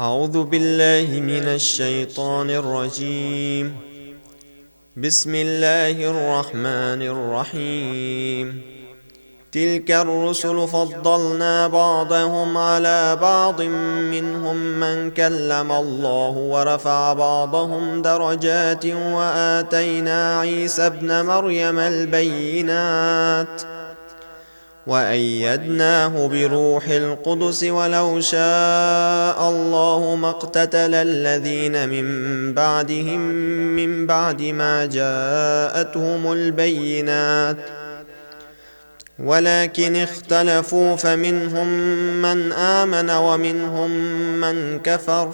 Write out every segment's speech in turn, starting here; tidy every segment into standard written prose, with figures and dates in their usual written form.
أعوذ بالله من الشيطان الرجيم. بسم الله الرحمن الرحيم. تلك الرسل فضلنا بعضهم على بعض، منهم من كلم الله ورفع بعضهم درجات، وآتينا عيسى ابن مريم البينات وأيدناه بروح القدس، ولو شاء الله ما اقتتل الذين من بعدهم من بعد ما جاءتهم البينات، ولكن اختلفوا فمنهم من آمن ومنهم من كفر،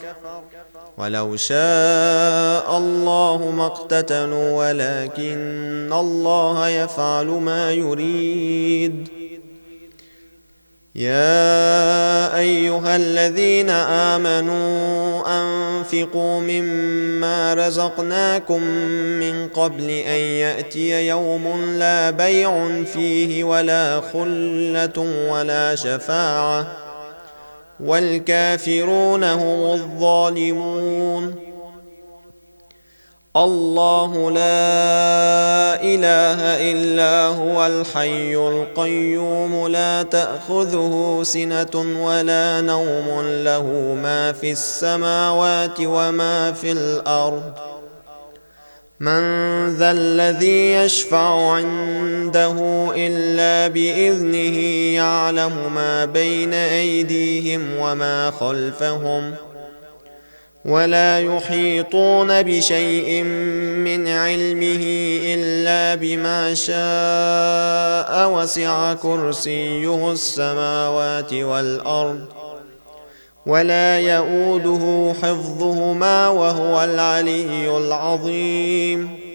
ولو شاء الله ما اقتتلوا ولكن الله يفعل ما يريد. يا أيها الذين آمنوا أنفقوا مما رزقناكم من قبل أن يأتي يوم لا بيع فيه ولا خلة ولا شفاعة، والكافرون هم الظالمون. الله لا إله إلا هو الحي القيوم، لا تأخذه سنة ولا نوم، له ما في السماوات وما في الأرض. من ذا الذي يشفع عنده إلا بإذنه، يعلم ما بين أيديهم وما خلفهم، ولا يحيطون بشيء من علمه إلا بما شاء، وسع كرسيه السماوات والأرض، ولا يؤوده حفظهما وهو العلي العظيم.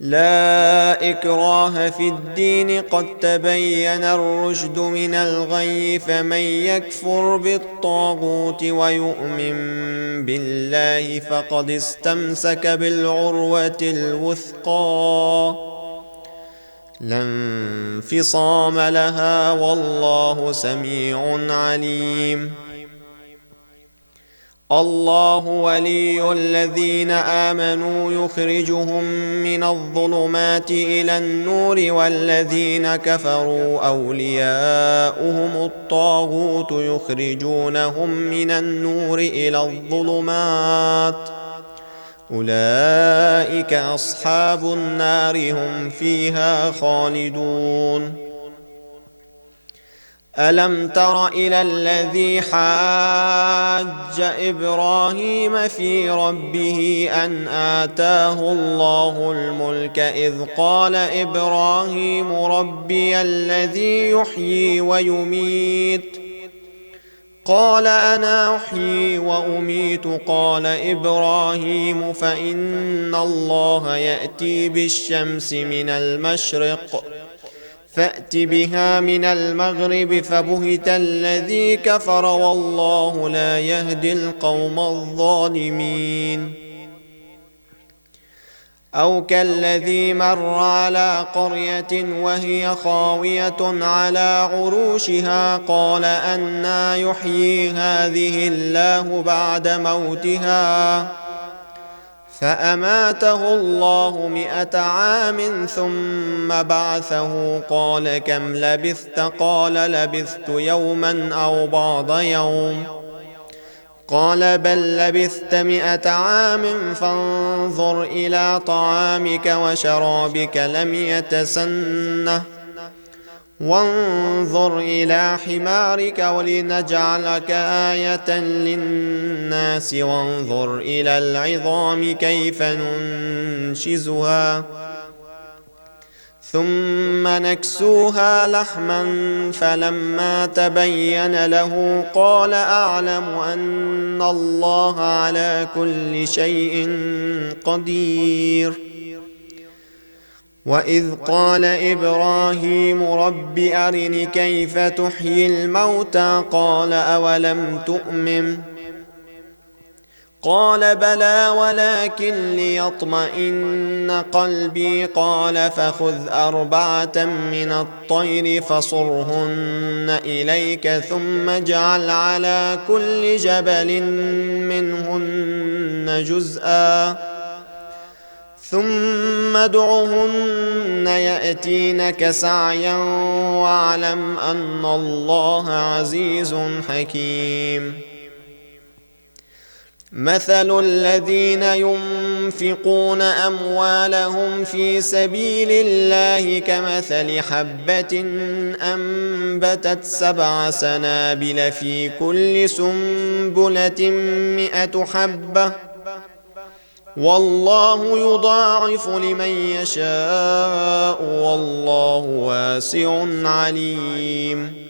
لا إكراه في الدين، قد تبين الرشد من الغي، فمن يكفر بالطاغوت ويؤمن بالله فقد استمسك بالعروة الوثقى، لا انفصام لها، والله سميع عليم. الله ولي الذين آمنوا يخرجهم من الظلمات إلى النور، والذين كفروا أولياؤهم الطاغوت يخرجونهم من النور إلى الظلمات، أولئك أصحاب النار هم فيها خالدون. ألم تر إلى الذي حاج إبراهيم في ربه أن آتاه الله الملك، إذ قال إبراهيم ربي الذي يحيي ويميت، قال أنا أحيي وأميت، قال إبراهيم فإن الله يأتي بالشمس من المشرق فأت بها من المغرب، فبهت الذي كفر، والله لا يهدي القوم الظالمين. أو كالذي مر على قرية وهي خاوية على عروشها، قال أنى يحيي هذه الله بعد موتها، فأماته الله 100 عام ثم بعثه، قال كم لبثت؟ قال لبثت يوما أو بعض يوم، قال بل لبثت 100 عام، فانظر إلى طعامك وشرابك لم يتسنه، وانظر إلى حمارك ولنجعلك آية للناس، وانظر إلى العظام كيف ننشزها ثم نكسوها لحما، فلما تبين له قال أعلم أن الله على كل شيء قدير. وإذ قال إبراهيم رب أرني كيف تحيي الموتى، قال أولم تؤمن، قال بلى ولكن ليطمئن قلبي. قال فخذ 4 من الطير فصرهن إليك ثم اجعل على كل جبل منهن جزءا ثم ادعهن يأتينك سعيا واعلم أن الله عزيز حكيم. مثل الذين ينفقون أموالهم في سبيل الله كمثل حبة أنبتت 7 سنابل في كل سنبلة 100 حبة والله يضاعف لمن يشاء والله واسع عليم.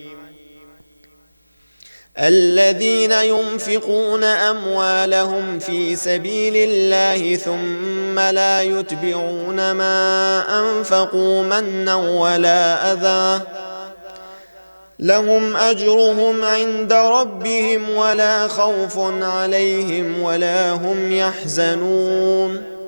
الذين ينفقون أموالهم في سبيل الله ثم لا يتبعون ما أنفقوا منا ولا أذى لهم أجرهم عند ربهم ولا خوف عليهم ولا هم يحزنون.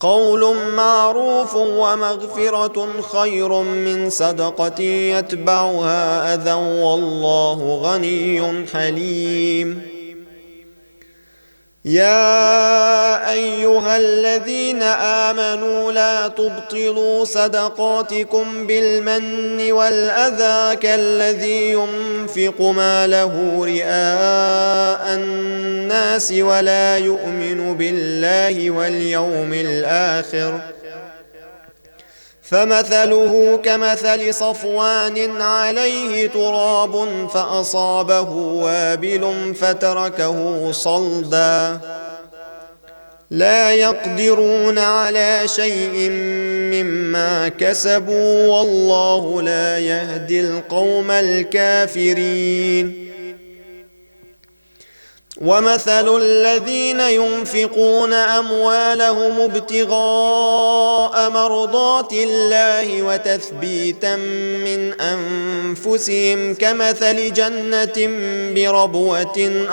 قول معروف ومغفرة خير من صدقة يتبعها أذى والله غني حليم. يا أيها الذين آمنوا لا تبطلوا صدقاتكم بالمن والأذى كالذي ينفق ماله رئاء الناس ولا يؤمن بالله واليوم الآخر فمثله كمثل صفوان عليه تراب فأصابه وابل فتركه صلدا لا يقدرون على شيء مما كسبوا والله لا يهدي القوم الكافرين. ومثل الذين ينفقون أموالهم ابتغاء مرضات الله وتثبيتا من أنفسهم كمثل جنة بربوة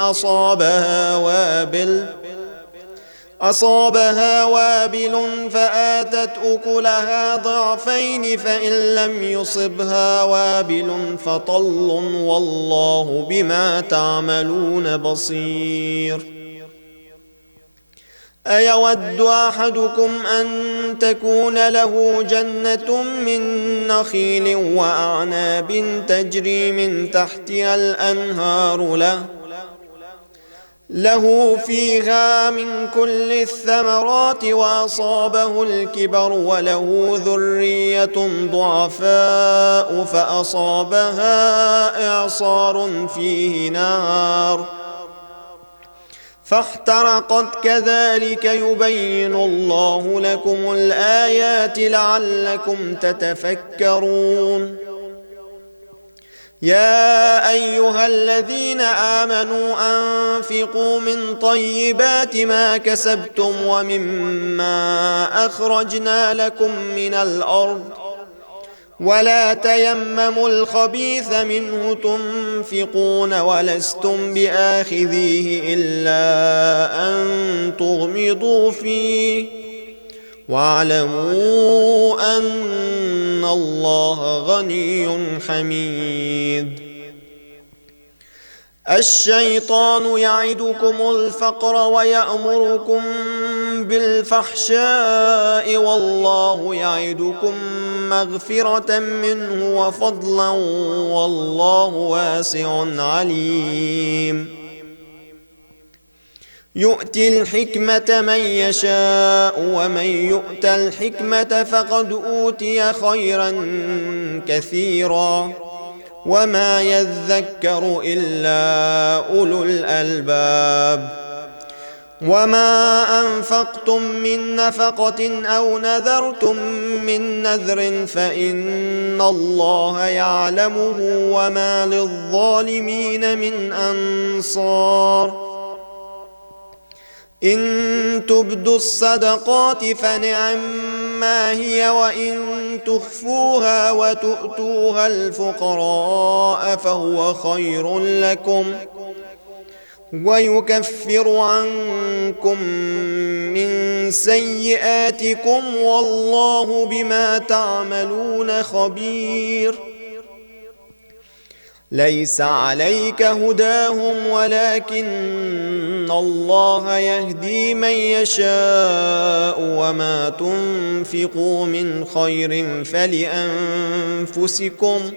أصابها وابل فآتت أكلها ضعفين فإن لم يصبها وابل فطل والله بما تعملون بصير. أيود أحدكم أن تكون له جنة من نخيل وأعناب تجري من تحتها الأنهار له فيها من كل الثمرات وأصابه الكبر وله ذرية ضعفاء فأصابها إعصار فيه نار فاحترقت كذلك يبين الله لكم الآيات لعلكم تتفكرون. يا أيها الذين آمنوا أنفقوا من طيبات ما كسبتم ومما أخرجنا لكم من الأرض ولا تيمموا الخبيث منه تنفقون ولستم بآخذيه إلا أن تغمضوا فيه واعلموا أن الله غني حميد. الشيطان يعدكم الفقر ويأمركم بالفحشاء والله يعدكم مغفرة منه وفضلا والله واسع عليم. يؤتي الحكمة من يشاء ومن يؤت الحكمة فقد أوتي خيرا كثيرا وما يذكر إلا أولو الألباب. وما أنفقتم من نفقة أو نذرتم من نذر فإن الله يعلمه وما للظالمين من أنصار. إن تبدوا الصدقات فنعما هي وإن تخفوها وتؤتوها الفقراء فهو خير لكم ويكفر عنكم من سيئاتكم والله بما تعملون خبير. ليس عليك هداهم ولكن الله يهدي من يشاء وما تنفقوا من خير فلأنفسكم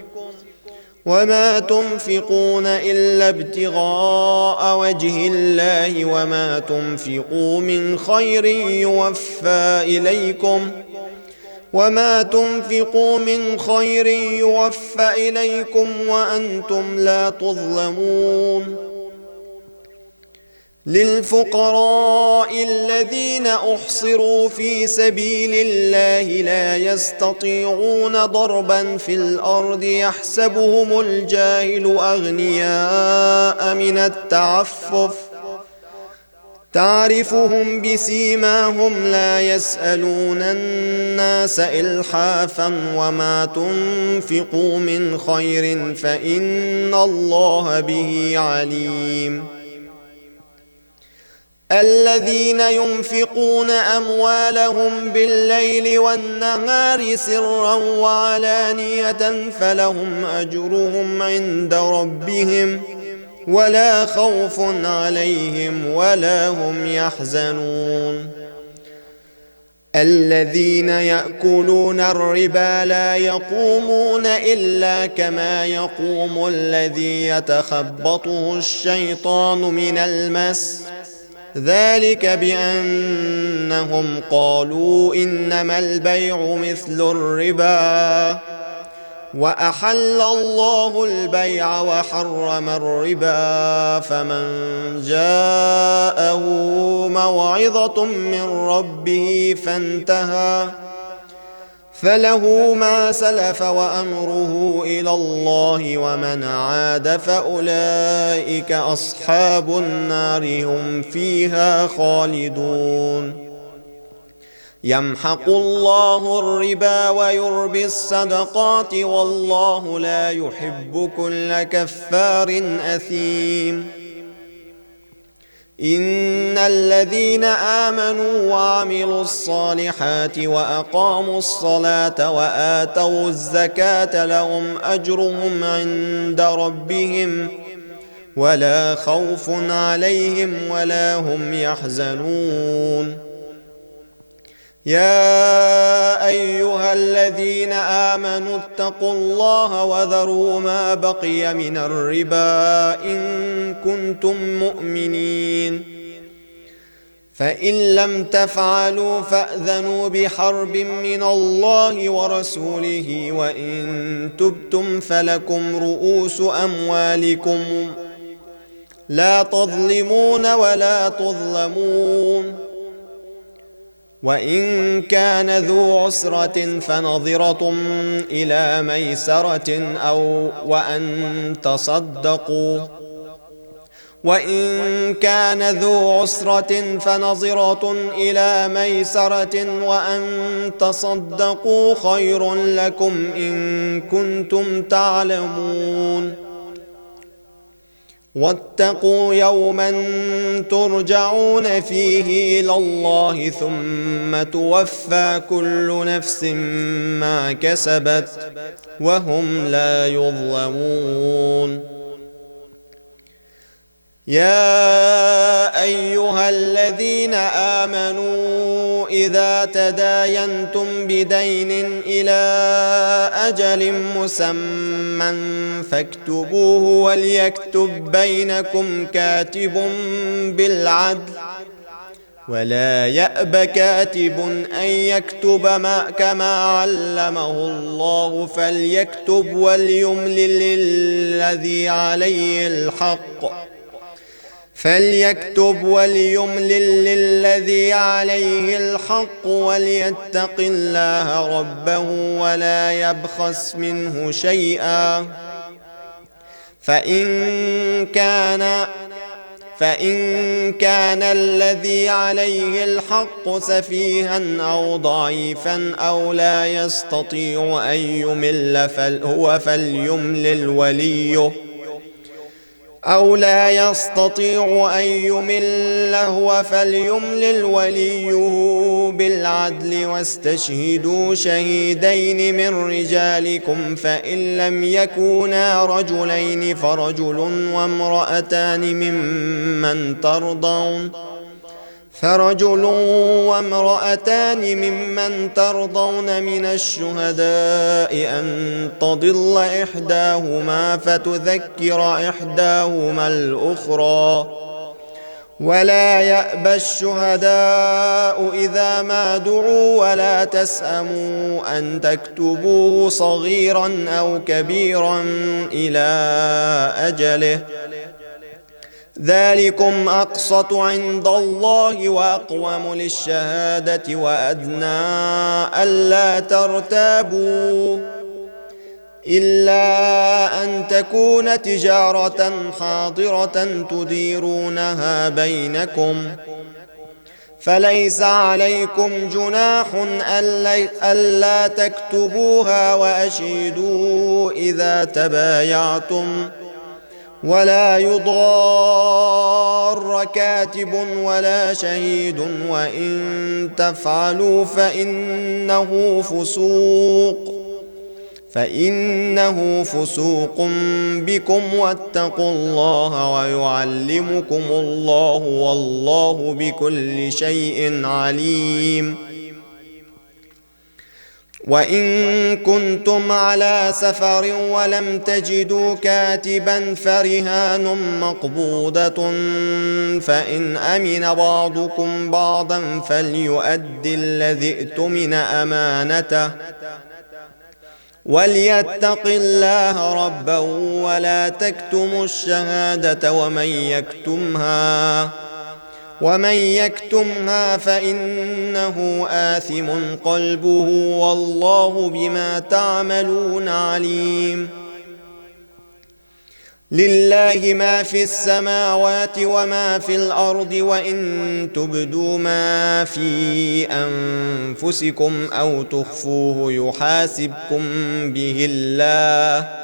وما تنفقون إلا ابتغاء وجه الله وما تنفقوا من خير يوفى إليكم وأنتم لا تظلمون. للفقراء الذين أحصروا في سبيل الله لا يستطيعون ضربا في الأرض يحسبهم الجاهل أغنياء من التعفف تعرفهم بسيماهم لا يسألون الناس إلحافا وما تنفقوا من خير فإن الله به عليم. الذين ينفقون أموالهم بالليل والنهار سرا وعلانية فلهم أجرهم عند ربهم ولا خوف عليهم ولا هم يحزنون. الذين يأكلون الربا لا يقومون إلا كما يقوم الذي يتخبطه الشيطان من المس ذلك بأنهم قالوا إنما البيع مثل الربا وأحل الله البيع وحرم الربا فمن جاءه موعظة من ربه فانتهى فله ما سلف وأمره إلى الله ومن عاد فأولئك أصحاب النار هم فيها خالدون. يمحق الله الربا ويربي الصدقات والله لا يحب كل كفار أثيم. إن الذين آمنوا وعملوا الصالحات وأقاموا الصلاة وآتوا الزكاة لهم أجرهم عند ربهم ولا خوف عليهم ولا هم يحزنون. يا أيها الذين آمنوا اتقوا الله وذروا ما بقي من الربا إن كنتم مؤمنين فإن لم تفعلوا فأذنوا بحرب من الله ورسوله وإن تبتم فلكم رؤوس أموالكم لا تظلمون ولا تظلمون. وإن كان ذو عسرة فنظرة إلى ميسرة وأن تصدقوا خير لكم إن كنتم تعلمون. واتقوا يوما ترجعون فيه إلى الله ثم توفى كل نفس ما كسبت وهم لا يظلمون. يا أيها الذين آمنوا إذا تداينتم بدين إلى أجل مسمى فاكتبوه وليكتب بينكم كاتب بالعدل ولا يأب كاتب أن يكتب كما علمه الله فليكتب وليملل الذي عليه الحق وليتق الله ربه ولا يبخس منه شيئا فإن كان الذي عليه الحق سفيها أو ضعيفا أو لا يستطيع أن يمل فليملل أو لا يستطيع أن يمل هو فليملل وليه بالعدل واستشهدوا شهيدين من رجالكم فإن لم يكونا رجلين فرجل وامرأتان ممن ترضون من الشهداء أن تضل إحداهما فتذكر إحداهما الأخرى ولا يأبى الشهداء إذا ما دعوا ولا تسأموا أن تكتبوه صغيرا أو كبيرا إلى أجله ذلكم أقسط عند الله وأقوم للشهادة وأدنى ألا ترتابوا إلا أن تكون تجارة حاضرة تديرونها بينكم فليس عليكم جناح ألا تكتبوها وأشهدوا إذا تبايعتم ولا يضار كاتب ولا شهيد وإن تفعلوا فإنه فسوق بكم واتقوا الله ويعلمكم الله والله بكل شيء عليم وإن كنتم على سفر ولم تجدوا كاتبا فرهان مقبوضة فإن أمن بعضكم بعضا فليؤد الذي ائتمن أمانته وليتق الله ربه ولا تكتموا الشهادة ومن يكتمها فإنه آثم قلبه والله بما تعملون عليم لله ما في السماوات وما في الأرض وإن تبدوا ما في أنفسكم أو تخفوه يحاسبكم به الله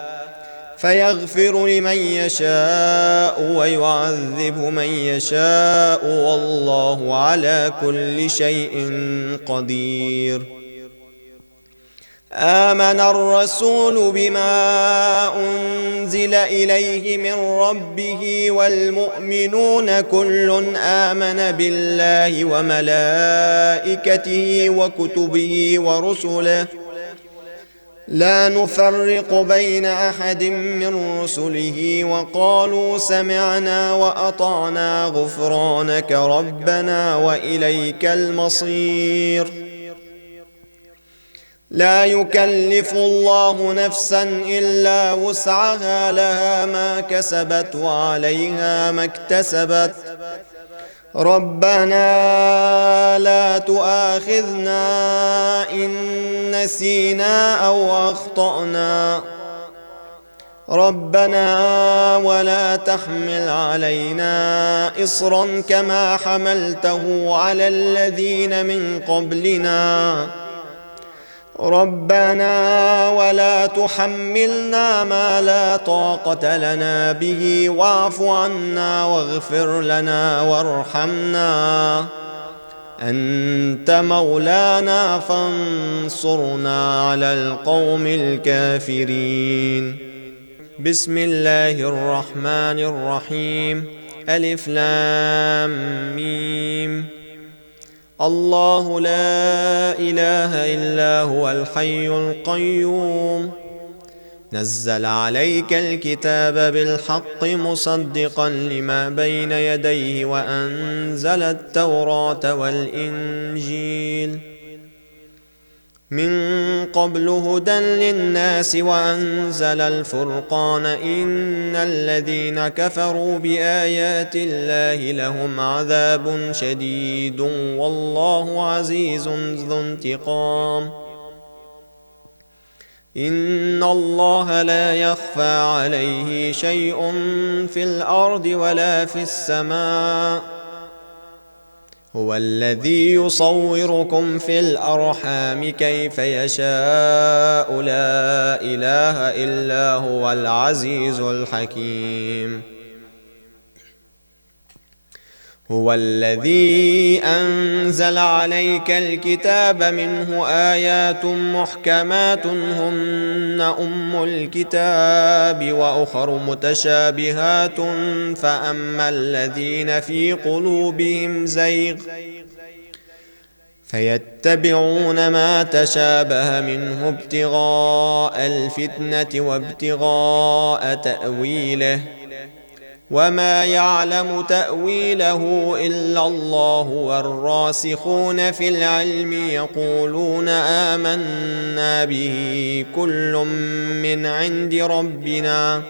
فيغفر لمن يشاء ويعذب من يشاء والله على كل شيء قدير آمن الرسول بما أنزل إليه من ربه والمؤمنون كل آمن بالله وملائكته وكتبه ورسله لا نفرق بين أحد من رسله وقالوا سمعنا وأطعنا غفرانك ربنا وإليك المصير لا يكلف الله نفسا إلا وسعها لها ما كسبت وعليها ما اكتسبت ربنا لا تؤاخذنا إن نسينا أو أخطأنا ربنا ولا تحمل علينا إصرا كما حملته على الذين من قبلنا ربنا ولا تحملنا ما لا طاقة لنا به واعف عنا واغفر لنا وارحمنا أنت مولانا فانصرنا على القوم الكافرين بسم الله الرحمن الرحيم ألف لام ميم الله لا إله إلا هو الحي القيوم نزل عليك الكتاب بالحق مصدقا لما بين يديه وأنزل التوراة والإنجيل من قبل هدى للناس وأنزل الفرقان إن الذين كفروا بآيات الله لهم عذاب شديد والله عزيز ذو انتقام إن الله لا يخفى عليه شيء في الأرض ولا في السماء هو الذي يصوركم في الأرحام كيف يشاء لا إله إلا هو العزيز الحكيم هو الذي أنزل عليك الكتاب منه آيات محكمات هن أم الكتاب وأخر متشابهات فأما الذين في قلوبهم زيغ فيتبعون ما تشابه منه ابتغاء الفتنة وابتغاء تأويله وما يعلم تأويله إلا الله والراسخون في العلم يقولون آمنا به كل من عند ربنا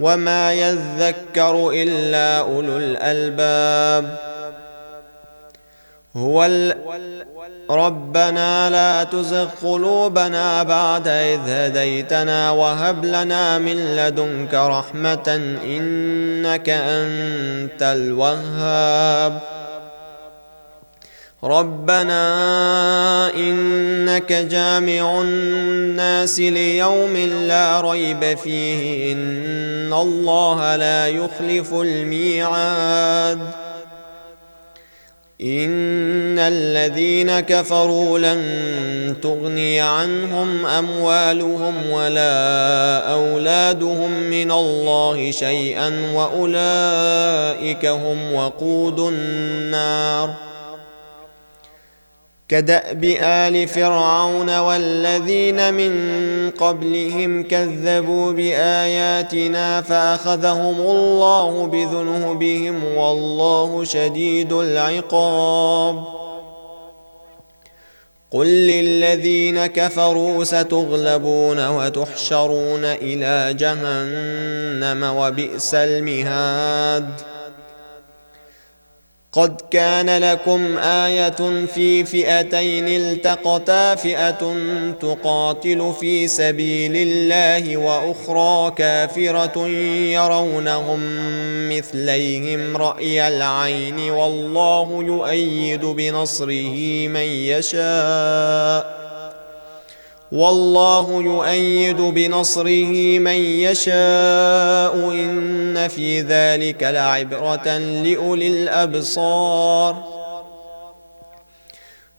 وما يذكر إلا أولو الألباب ربنا لا تزغ قلوبنا بعد إذ هديتنا وهب لنا من لدنك رحمة إنك أنت الوهاب ربنا إنك جامع الناس ليوم لا ريب فيه إن الله لا يخلف الميعاد إن الذين كفروا لن تغني عنهم أموالهم ولا أولادهم من الله شيئا وأولئك هم وقود النار كدأب آل فرعون والذين من قبلهم كذبوا بآياتنا فأخذهم الله بذنوبهم والله شديد العقاب قل للذين كفروا ستغلبون وتحشرون إلى جهنم وبئس المهاد قد كان لكم آية في فئتين التقتا فئة تقاتل في سبيل الله وأخرى كافرة يرونهم مثليهم رأي العين والله يؤيد بنصره من يشاء إن في ذلك لعبرة لأولي الأبصار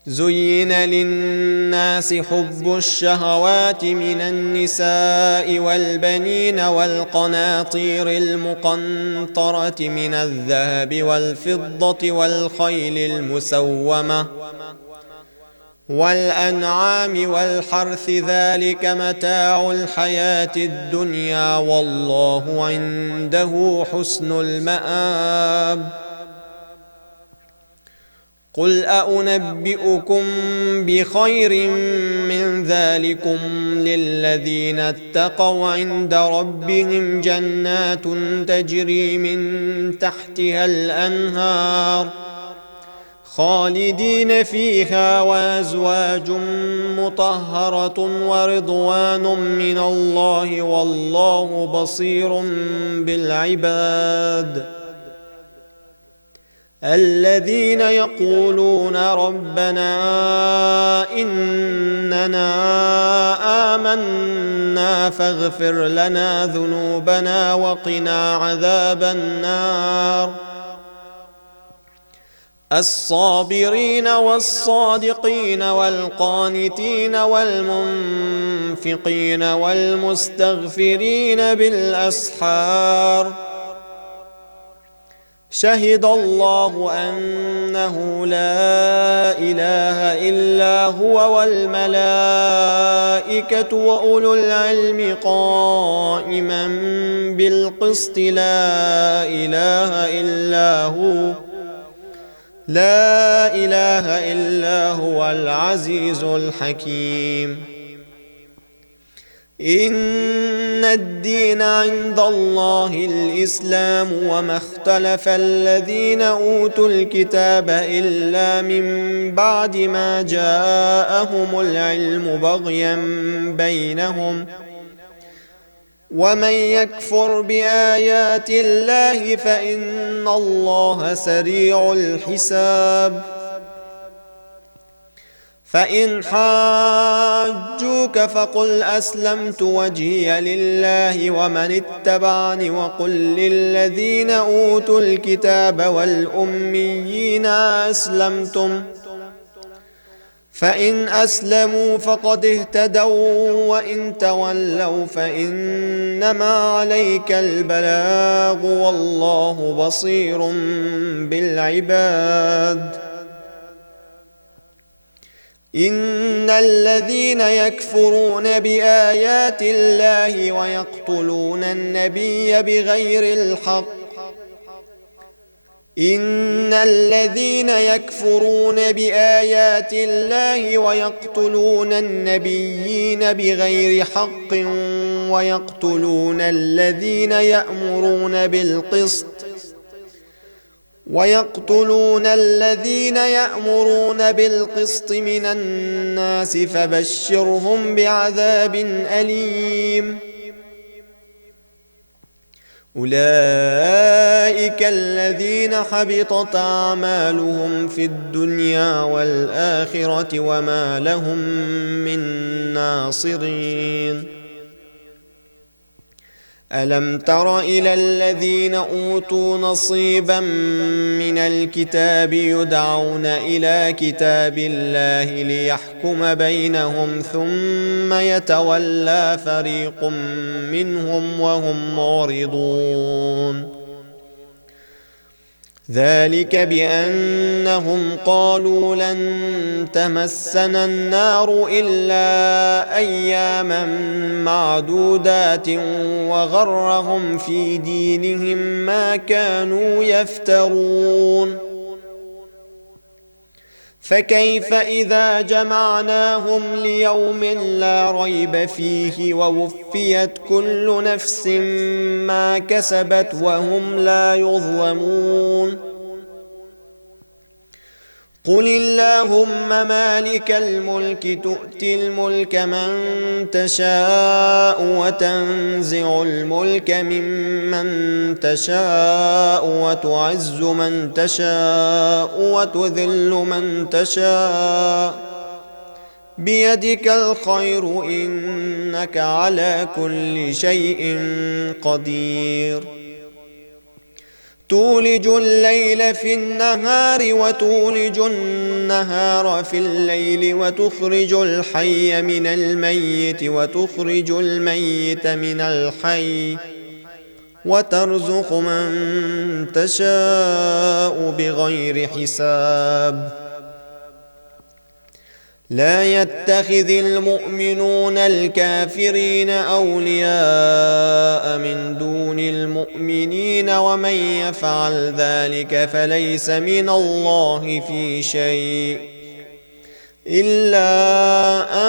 زين للناس حب الشهوات من النساء والبنين والقناطير المقنطرة من الذهب والفضة والخيل المسومة والأنعام والحرث ذلك متاع الحياة الدنيا والله عنده حسن المآب قل أنبئكم بخير من ذلكم للذين اتقوا عند ربهم جنات تجري من تحتها الأنهار خالدين فيها وأزواج مطهرة ورضوان من الله والله بصير بالعباد الذين يقولون ربنا إننا آمنا فاغفر لنا ذنوبنا وقنا عذاب النار الصابرين والصادقين والقانتين والمنفقين والمستغفرين بالأسحار شهد الله أنه لا إله إلا هو والملائكة وأولو العلم قائما بالقسط لا إله إلا هو العزيز الحكيم إن الدين عند الله الإسلام وما اختلف الذين أوتوا الكتاب إلا من بعد ما جاءهم العلم بغيا بينهم ومن يكفر بآيات الله فإن الله سريع الحساب فإن حاجوك فقل أسلمت وجهي لله ومن اتبعني وقل للذين أوتوا الكتاب والأميين أسلمتم فإن أسلموا فقد اهتدوا وإن تولوا فإنما عليك البلاغ والله بصير بالعباد. إن الذين يكفرون بآيات الله ويقتلون النبي بغير الحق إن الذين يكفرون بآيات الله ويقتلون النبيين بغير حق ويقتلون الذين يأمرون بالقسط من الناس فبشرهم بعذاب أليم. أولئك الذين حبطت أعمالهم في الدنيا والآخرة وما لهم من ناصرين. ألم تر إلى الذين أوتوا نصيبا من الكتاب يدعون إلى كتاب الله ليحكم بينهم ثم يتولى فريق منهم وهم معرضون. ذلك بأنهم قالوا لن تمسنا النار إلا أياما معدودات وغرهم في دينهم ما كانوا يفترون. فكيف إذا جمعناهم ليوم لا ريب فيه ووفيت كل نفس ما كسبت وهم لا يظلمون. قل اللهم مالك الملك تؤتي الملك من تشاء وتنزع الملك ممن تشاء وتعز من تشاء وتذل من تشاء بيدك الخير إنك على كل شيء قدير. تولج الليل في النهار وتولج النهار في الليل وتخرج الحي من الميت وتخرج الميت من الحي وترزق من تشاء بغير حساب. لا يتخذ المؤمنون الكافرين أولياء من دون المؤمنين ومن يفعل ذلك فليس من الله في شيء إلا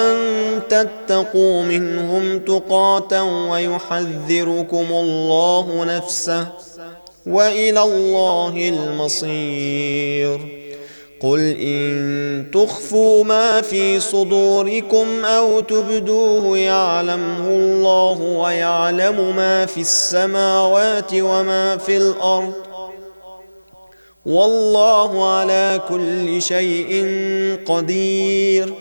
أن تتقوا منهم تقاة ويحذركم الله نفسه وإلى الله المصير. قل إن تخفوا ما في صدوركم أو تبدوه يعلمه الله ويعلم ما في السماوات وما في الأرض والله على كل شيء قدير.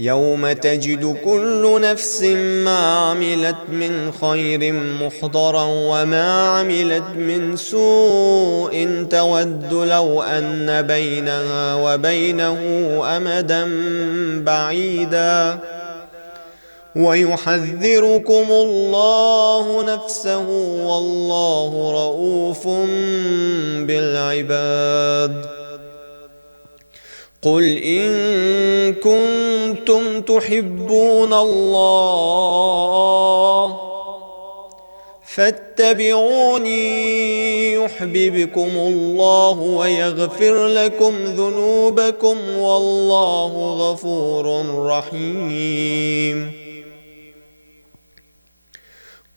يوم تجد كل نفس ما عملت من خير محضرا وما عملت من سوء تود لو أن بينها وبينه أمدا بعيدا ويحذركم الله نفسه والله رؤوف بالعباد. قل إن كنتم تحبون الله فاتبعوني يحببكم الله ويغفر لكم ذنوبكم والله غفور رحيم.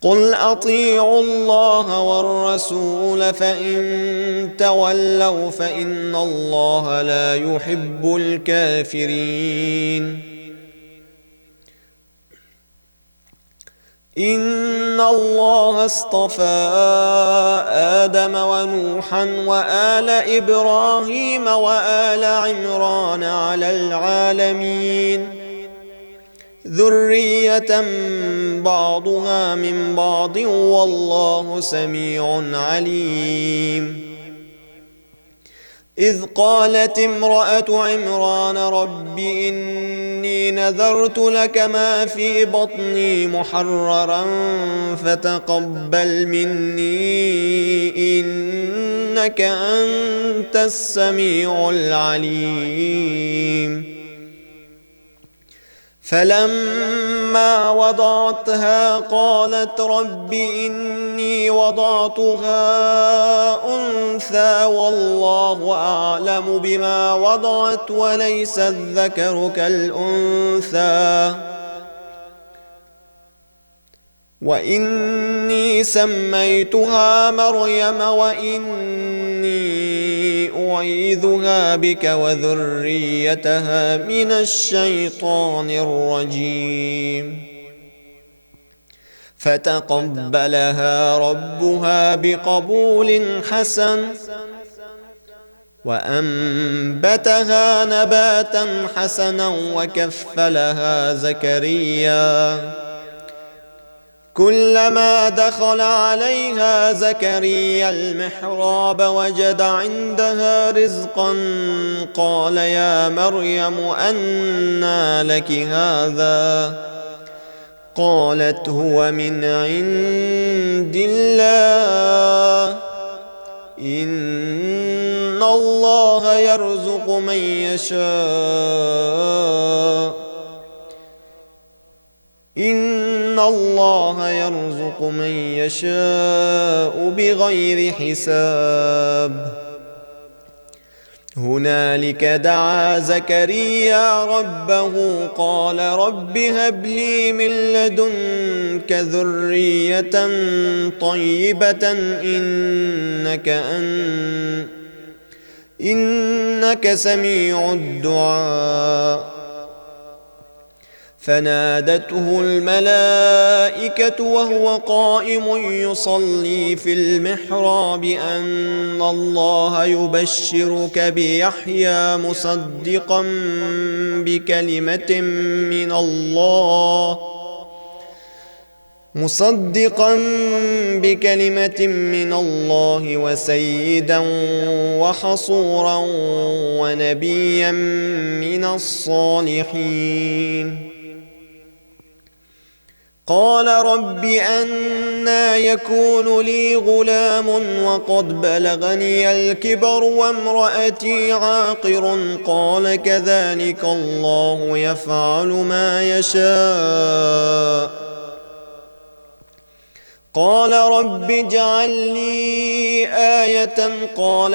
قل أطيعوا الله والرسول فإن تولوا فإن الله لا يحب الكافرين. إن الله اصطفى آدم ونوحا وآل إبراهيم وآل عمران على العالمين ذرية بعضها من بعض والله سميع عليم. إذ قالت امرأة عمران رب إني نذرت لك ما في بطني محررا فتقبل مني إنك أنت السميع العليم. فلما وضعتها قالت رب إني وضعتها أنثى والله أعلم بما وضعت وليس الذكر كالأنثى وإني سميتها مريم وإني أعيذها بك وذريتها من الشيطان الرجيم. فتقبلها ربها بقبول حسن وأنبتها نباتا حسنا وكفلها زكريا كلما دخل عليها زكريا المحراب وجد عندها رزقا قال يا مريم أنى لك هذا قالت هو من عند الله إن الله يرزق من يشاء بغير حساب. هنالك دعا زكريا ربه قال رب هب لي من لدنك ذرية طيبة إنك سميع الدعاء. فنادته الملائكة وهو قائم يصلي في المحراب أن الله يبشرك بيحيى مصدقا بكلمة من الله وسيدا وحصورا ونبيا من الصالحين. قال رب أنى يكون لي غلام وقد بلغني الكبر وامرأتي عاقر قال كذلك الله يفعل ما يشاء. قال رب اجعل لي آية قال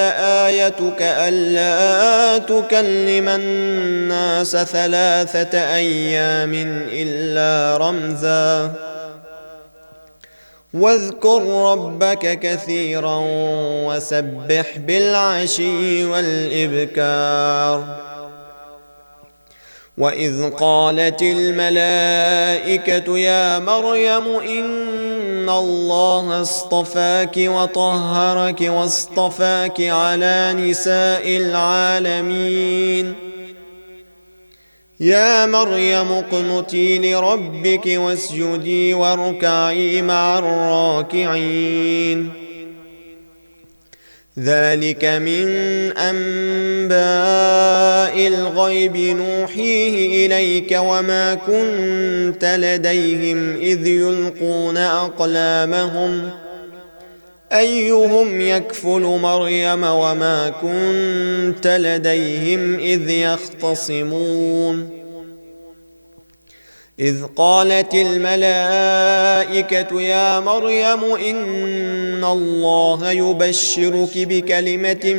آيتك ألا تكلم الناس 3 أيام إلا رمزا واذكر ربك كثيرا وسبح بالعشي والإبكار. وإذ قالت الملائكة يا مريم إن الله اصطفاك وطهرك واصطفاك على نساء العالمين. يا مريم اقنتي لربك واسجدي واركعي مع الراكعين. ذلك من أنباء الغيب نوحيه إليك وما كنت لديهم إذ يلقون أقلامهم أيهم يكفل مريم وما كنت لديهم إذ يختصمون. إذ قالت الملائكة يا مريم إن الله يبشرك بكلمة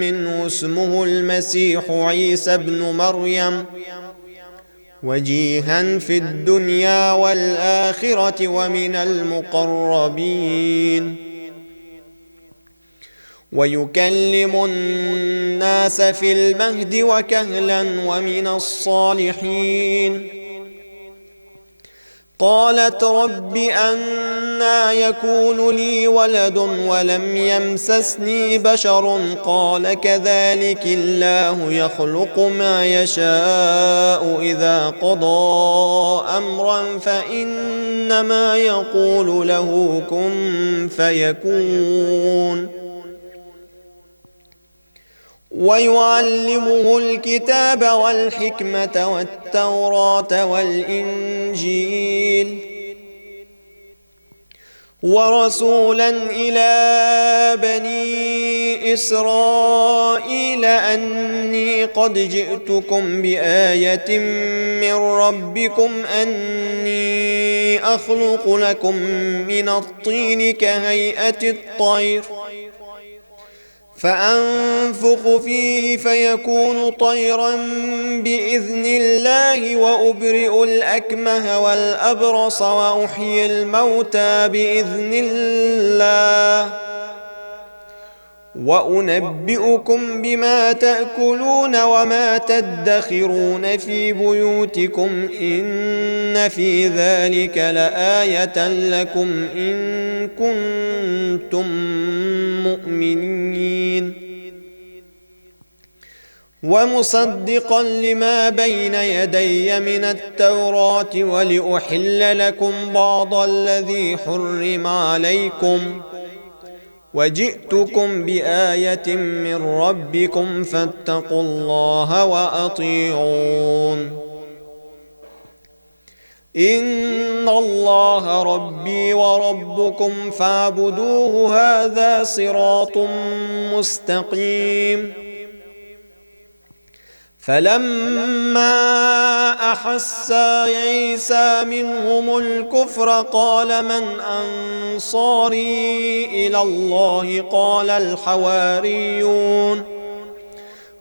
منه اسمه المسيح عيسى بن مريم وجيها في الدنيا والآخرة ومن المقربين ويكلم الناس في المهد وكهلا ومن الصالحين. قالت رب أنى يكون لي ولد ولم يمسسني بشر قال كذلك الله يخلق ما يشاء إذا قضى أمرا فإنما يقول له كن فيكون. ويعلمه الكتاب والحكمة والتوراة والإنجيل ورسولا إلى بني إسرائيل أني قد جئتكم بآية من ربكم أني أخلق لكم من الطين كهيئة الطير فأنفخ فيه فيكون طيرا بإذن الله وأبرئ الأكمه والأبرص وأحيي الموتى بإذن الله وأنبئكم بما تأكلون وما تدخرون في بيوتكم إن في ذلك لآية لكم إن كنتم مؤمنين. ومصدقا لما بين يدي من التوراة ولأحل لكم بعض الذي حرم عليكم وجئتكم بآية من ربكم فاتقوا الله وأطيعون. إن الله ربي وربكم فاعبدوه هذا صراط مستقيم. فلما أحس عيسى منهم الكفر قال من أنصاري إلى الله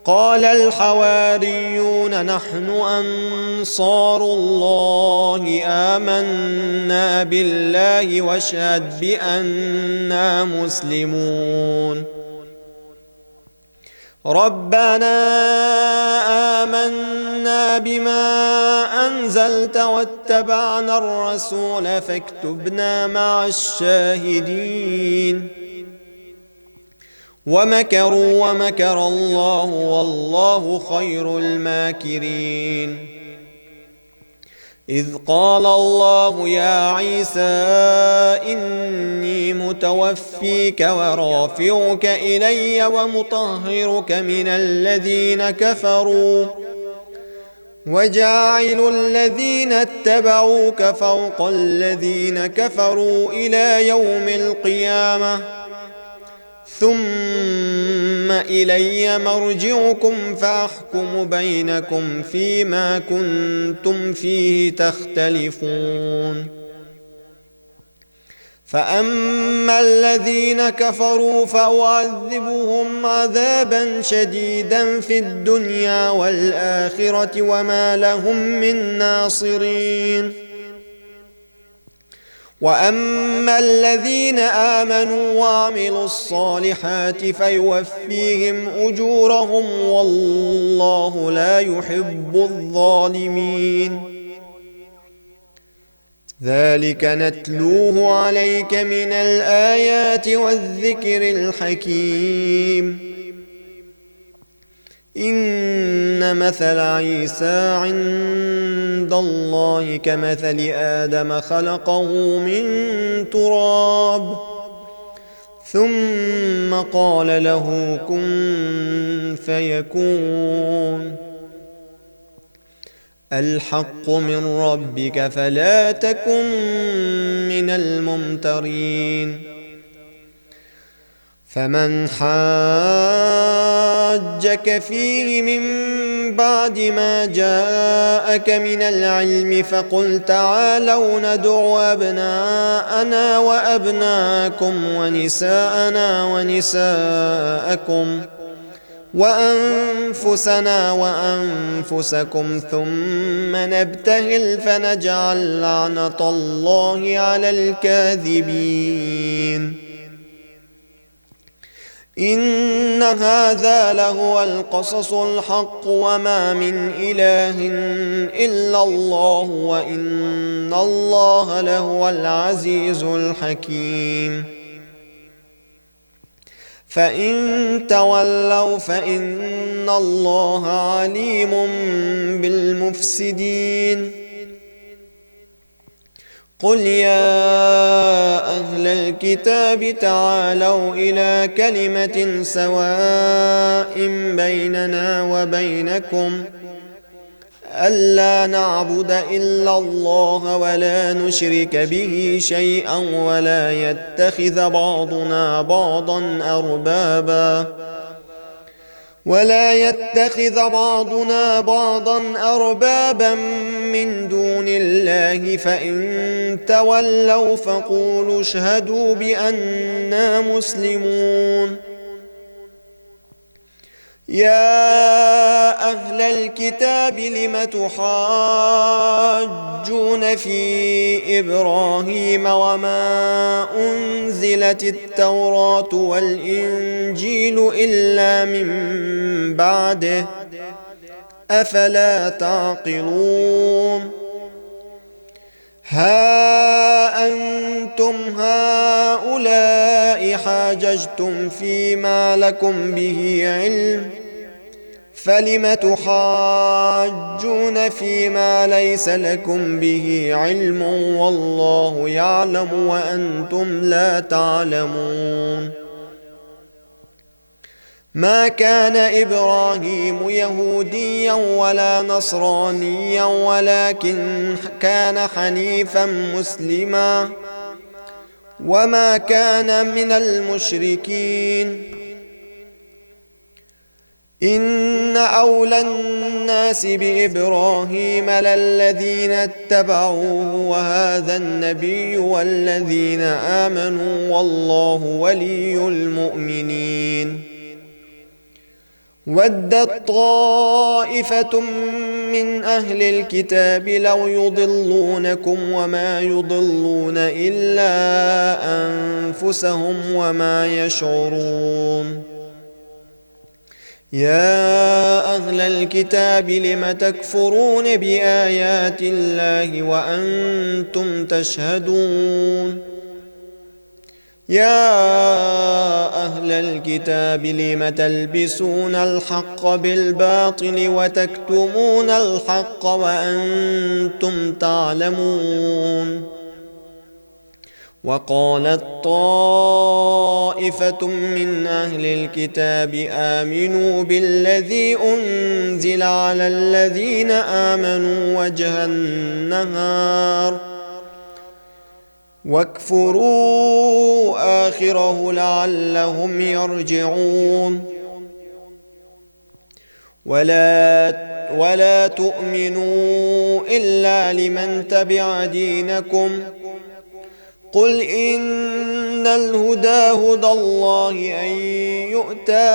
قال الحواريون نحن أنصار الله آمنا بالله واشهد بأننا مسلمون. ربنا آمنا بما أنزلت واتبعنا الرسول فاكتبنا مع الشاهدين. ومكروا ومكر الله والله خير الماكرين. إذ قال الله يا عيسى إني متوفيك ورافعك إلي ومطهرك من الذين كفروا وجاعل الذين اتبعوك فوق الذين كفروا إلى يوم القيامة ثم إلي مرجعكم فأحكم بينكم فيما كنتم فيه تختلفون. فأما الذين كفروا فأعذبهم عذابا شديدا في الدنيا والآخرة وما لهم من ناصرين. وأما الذين آمنوا وعملوا الصالحات فيوفيهم أجورهم والله لا يحب الظالمين. ذلك نتلوه عليك من الآيات والذكر الحكيم. إن مثل عيسى عند الله كمثل آدم خلقه من تراب ثم قال له كن فيكون. الحق من ربك فلا تكن من الممترين. فمن حاجك فيه من بعد ما جاءك من العلم فقل تعالوا ندع أبناءنا وأبناءكم ونساءنا ونساءكم وأنفسنا وأنفسكم ثم نبتهل فنجعل لعنة الله على الكاذبين. إن هذا لهو القصص الحق وما من إله إلا الله وإن الله لهو العزيز الحكيم. فإن تولوا فإن الله عليم بالمفسدين. قل يا أهل الكتاب تعالوا إلى كلمة سواء بيننا وبينكم ألا نعبد إلا الله ولا نشرك به شيئا ولا يتخذ بعضنا بعضا أربابا من دون الله فإن تولوا فقولوا اشهدوا بأننا مسلمون. يا أهل الكتاب لم تحاجون في إبراهيم وما أنزلت التوراة والإنجيل إلا من بعده أفلا تعقلون. ها أنتم هؤلاء حاججتم فيما لكم به علم فلم تحاجون فيما ليس لكم به علم والله يعلم وأنتم لا تعلمون. ما كان إبراهيم يهوديا ولا نصرانيا ولكن كان حنيفا مسلما وما كان من المشركين. إن أولى الناس بإبراهيم للذين اتبعوه وهذا النبي والذين آمنوا والله ولي المؤمنين. ودت طائفة من أهل الكتاب لو يضلونكم وما يضلون إلا أنفسهم وما يشعرون. يا أهل الكتاب لم تكفرون بآيات الله وأنتم تشهدون. يا أهل الكتاب لم تلبسون الحق بالباطل وتكتمون الحق وأنتم تعلمون. وقالت طائفة من أهل الكتاب آمنوا بالذي أنزل على الذين آمنوا وجه النهار واكفروا آخره لعلهم يرجعون. ولا تؤمنوا إلا لمن تبع دينكم قل إن الهدى هدى الله أن يؤتى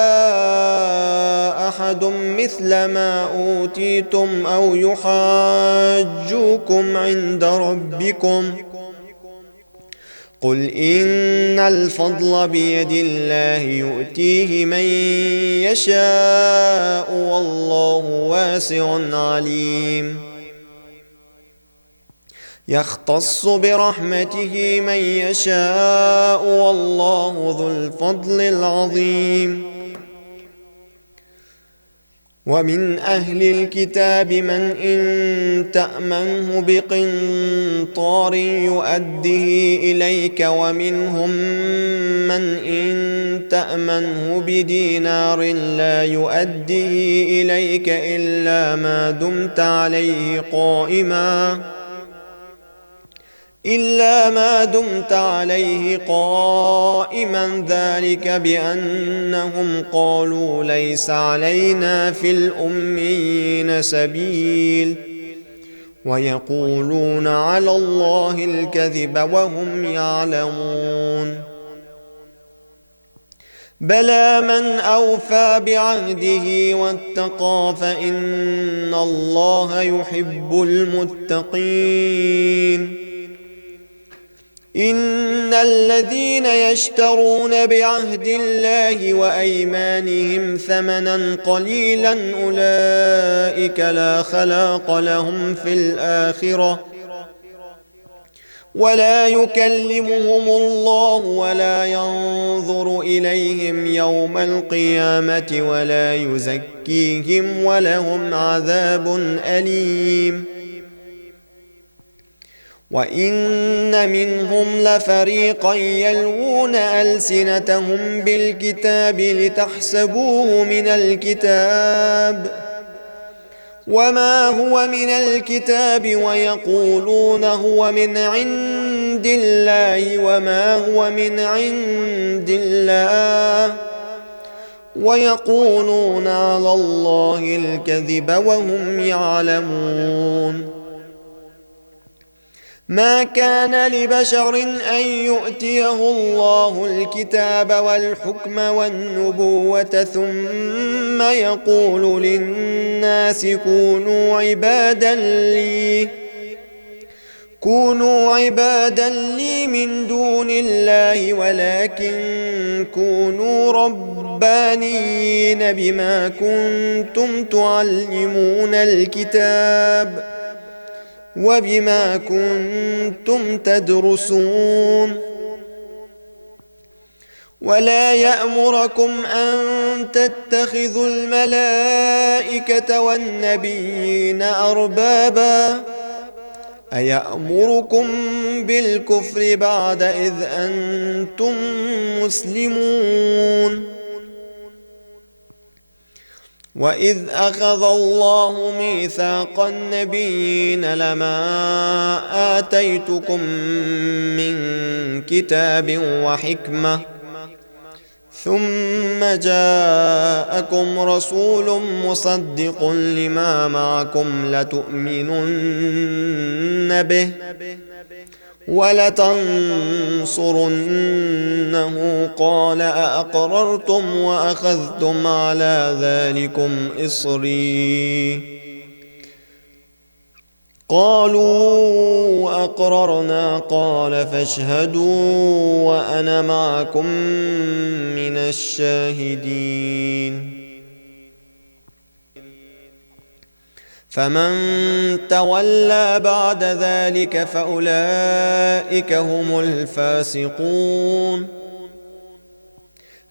أحد مثل ما أوتيتم أو يحاجوكم عند ربكم قل إن الفضل بيد الله يؤتيه من يشاء والله واسع عليم. يختص برحمته من يشاء والله ذو الفضل العظيم. ومن أهل الكتاب من إن تأمنه بقنطار يؤده إليك ومنهم من إن تأمنه بدينار لا يؤده إليك إلا ما دمت عليه قائما ذلك بأنهم قالوا ليس علينا في الأميين سبيل ويقولون على الله الكذب وهم يعلمون. بلى من أوفى بعهده واتقى فإن الله يحب المتقين. إن الذين يشترون بعهد الله وأيمانهم ثمنا قليلا أولئك لا خلاق لهم في الآخرة ولا يكلمهم الله ولا ينظر إليهم يوم القيامة ولا يزكيهم ولهم عذاب أليم. وإن منهم لفريقا يلوون ألسنتهم بالكتاب لتحسبوه من الكتاب وما هو من الكتاب ويقولون هو من عند الله وما هو من عند الله ويقولون على الله الكذب وهم يعلمون. ما كان لبشر أن يؤتيه الله الكتاب والحكم والنبوة ثم يقول للناس كونوا عبادا لي من دون الله ولكن كونوا ربانيين بما كنتم تعلمون الكتاب وبما كنتم تدرسون. ولا يأمركم أن تتخذوا الملائكة والنبيين أربابا أيأمركم بالكفر بعد إذ أنتم مسلمون. وإذ أخذ الله ميثاق النبيين لما آتيتكم من كتاب وحكمة ثم جاءكم رسول مصدق لما معكم لتؤمنن به ولتنصرنه قال أأقررتم وأخذتم على ذلكم إصري قالوا أقررنا قال فاشهدوا وأنا معكم من الشاهدين. فمن تولى بعد ذلك فأولئك هم الفاسقون.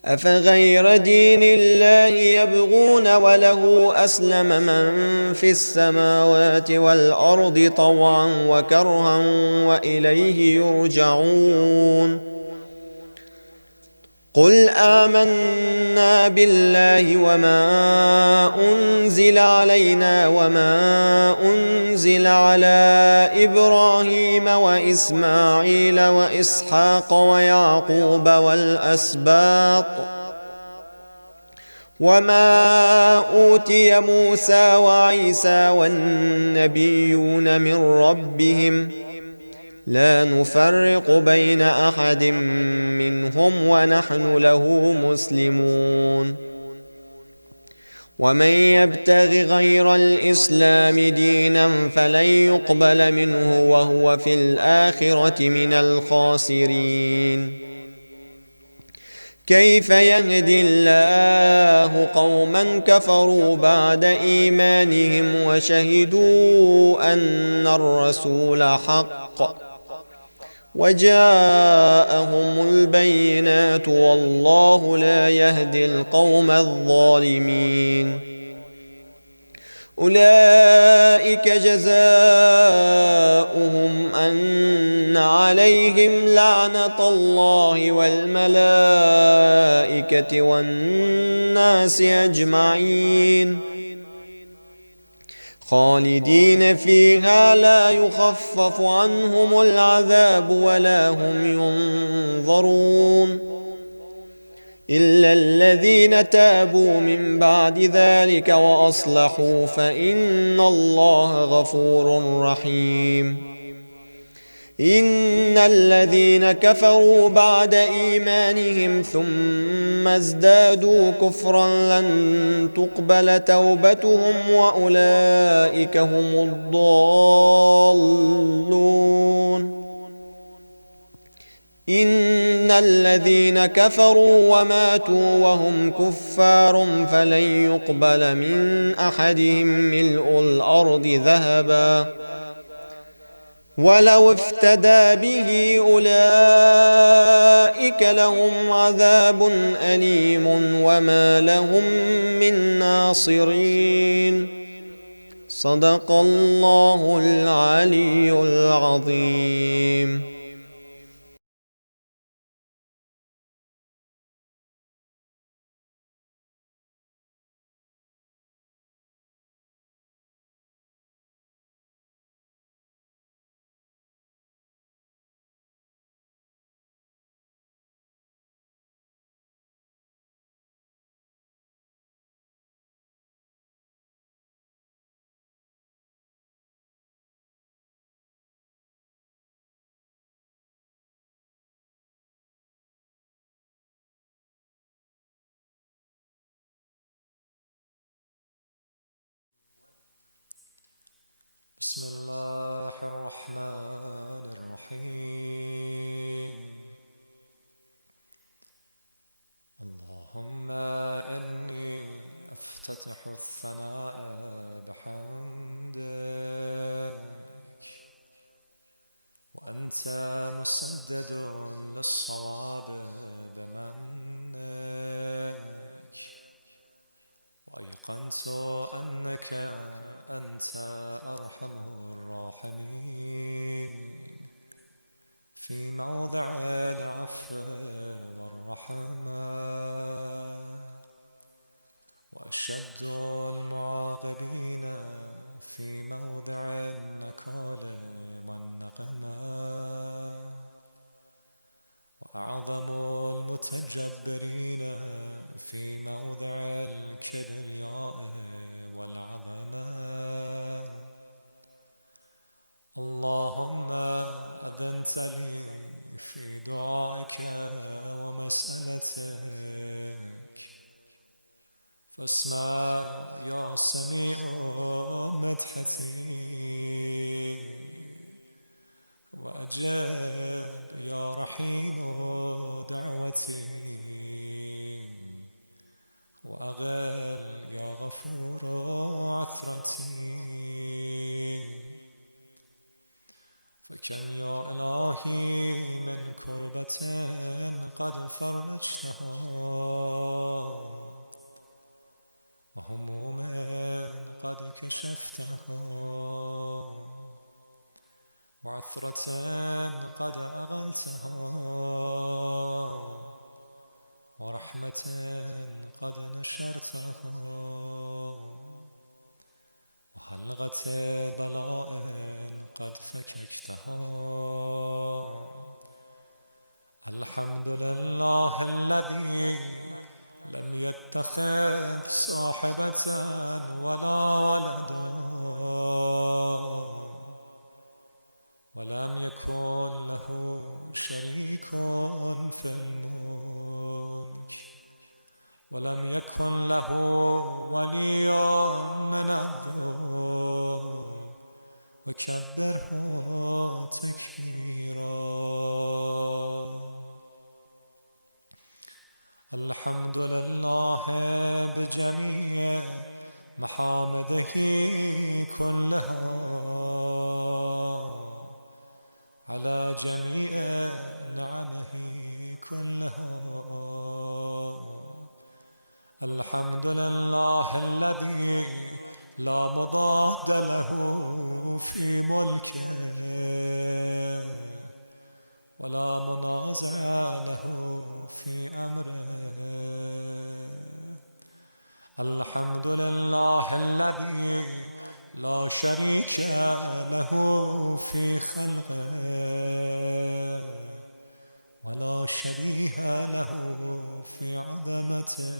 أفغير دين الله يبغون وله أسلم من في السماوات والأرض طوعا وكرها وإليه يرجعون. قل آمنا بالله وما أنزل علينا وما أنزل على إبراهيم وإسماعيل وإسحاق ويعقوب والأسباط وما أوتي موسى وعيسى والنبيون من ربهم لا نفرق بين أحد منهم ونحن له مسلمون. ومن يبتغ غير الإسلام دينا فلن يقبل منه وهو في الآخرة من الخاسرين. كيف يهدي الله قوما كفروا بعد إيمانهم وشهدوا أن الرسول حق وجاءهم البينات والله لا يهدي القوم الظالمين. أولئك جزاؤهم أن عليهم لعنة الله والملائكة والناس أجمعين خالدين فيها لا يخفف عنهم العذاب ولا هم ينظرون إلا الذين تابوا من بعد ذلك وأصلحوا فإن الله غفور رحيم. إن الذين كفروا بعد إيمانهم ثم ازدادوا كفرا لن تقبل توبتهم وأولئك هم الضالون. إن الذين كفروا وماتوا وهم كفار فلن يقبل من أحدهم ملء الأرض ذهبا ولو افتدى به أولئك لهم عذاب أليم وما لهم من ناصرين. صدق الله العلي العظيم. بسم الله الرحمن الرحيم. اللهم إني أفتتح الثناء بحمدك وأنت مسدد للصواب بمنك، وأيقنت أنك أنت أرحم الراحمين في موضع العفو والرحمة، وأشد المعاقبين في موضع النكال والنقمة، وأعظم المتجبرين في موضع الكبرياء والعظمة. اللهم أذنت لي في دعائك ومسألتك، فاسمع يا سميع مدحتي، وأجب يا رحيم دعوتي، وأغل يا غفور عثرتي. فكم يا إلهي من كربة قد فرجتها، وهموم قد كشفتها، وعثرة قد أغلتها، ورحمة قد نشرتها، وحلقة بلاء قد فككتها. الحمد لله الذي لم يتخذ صاحبة ولا ولدا، ولم يكن له شريك في الملك، ولم يكن له ولي من الذل، وكبره تكبيرا. الحمد لله بجميع محامده كلها، على جميع نعمه كلها. الحمد لله الذي لا مضاد له في ملكه، ولا منازع له في أمره. الحمد لله الذي لا شريك له في خلقه، ولا شبيه له في عظمته.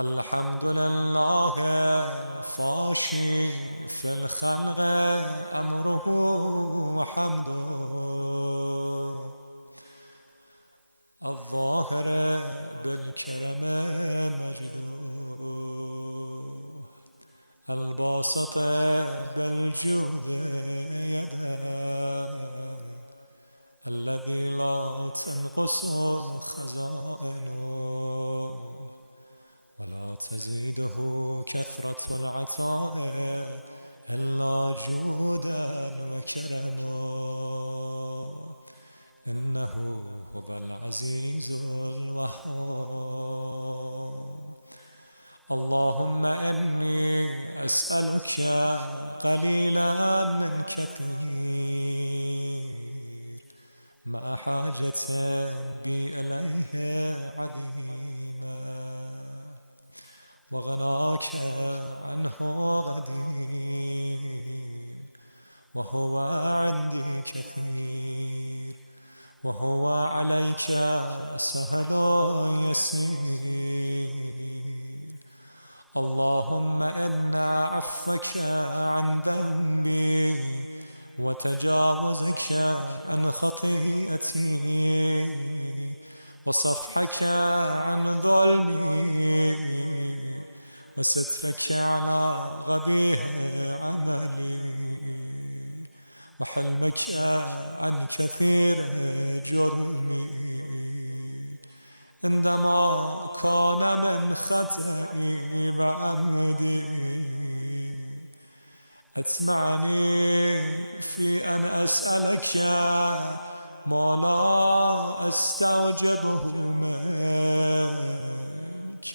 الحمد لله الفاشي في الخلق أمره وحمده، الظاهر بالكرم مجده، الباسط بالجود يده، الذي لا تنقص خزائنه ولا تزيده كثرة العطاء إلا جودا وكرما، إنه هو العزيز الوهاب. اللهم إني أسألك قليلا من كثير مع حاجة بي إليه عظيمة، وغناك عنه غدير، وهو عندي كثير، وهو عليك سهل يسير. اللهم إن عفوك عن ذنبي وتجاوزك عن خطيئتي وصفحك عن ظلمي وسترك على غبيه عملي وحلمك عن كثير جرمي، عندما كان من خطئي وعمدي أتمعني في أن أسألك ما لا أستوجبه منك،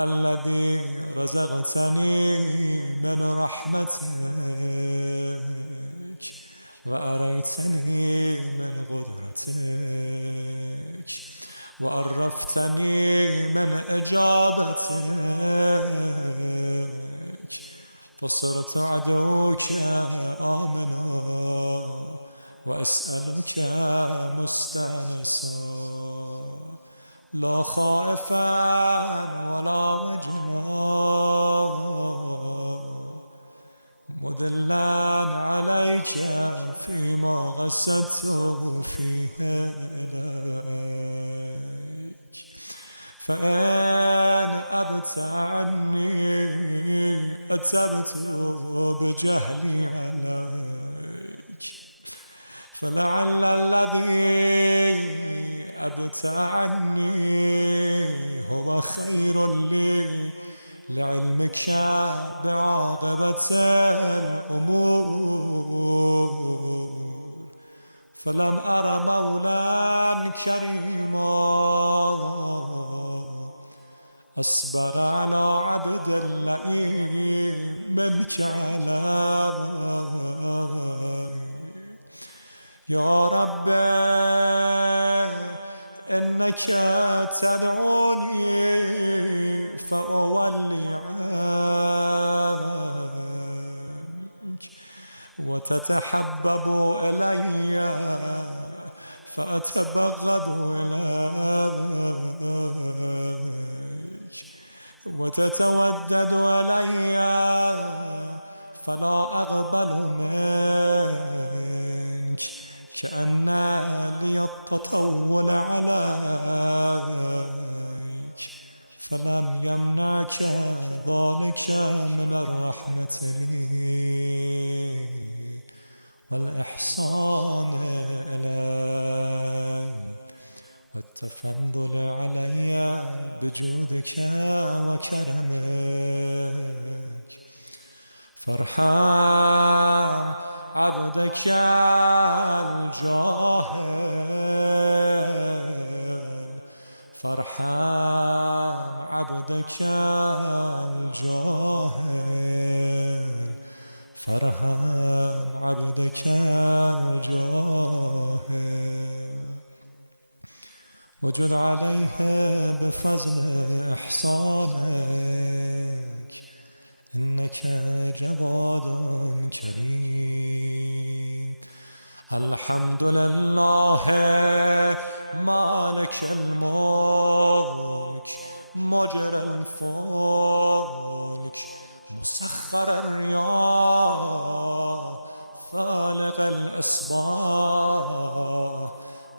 الذي رزقتني من رحمتك وأريتني من قدرتك وعرفتني من إجابتك، فصرت عدوك آمنا وأسألك مستأنسا، لا خائفا ولا وجلا، مذلا عليك فيما غسدت فيه إليك، فإن أبت عني أتبت بجهلي عليك، فلعل الذي أبت عني هو خير لي لعلمك بعاقبة الأمور، فلم أر مولا كريما أصبر على عبد اللئيم منك علي. يا رب إنك تدعوني فأولي عنك وتتحبب إلي فأتبغض إليك وتتودد إلي فلا أقبل منك، كأن لي التطول عليك فلم يمنعك ذلك من الرحمة لي والإحسان إلي والتفضل علي بجودك وكرمك، فارحم عبدك الجاهل، فارحم عبدك الجاهل، فارحم عبدك الجاهل، وجد عليه بفضل إحسانك، إنك جواد كريم. الحمد لله مالك الملك مجرى الفلك مسخر الرياح فالق الأسباب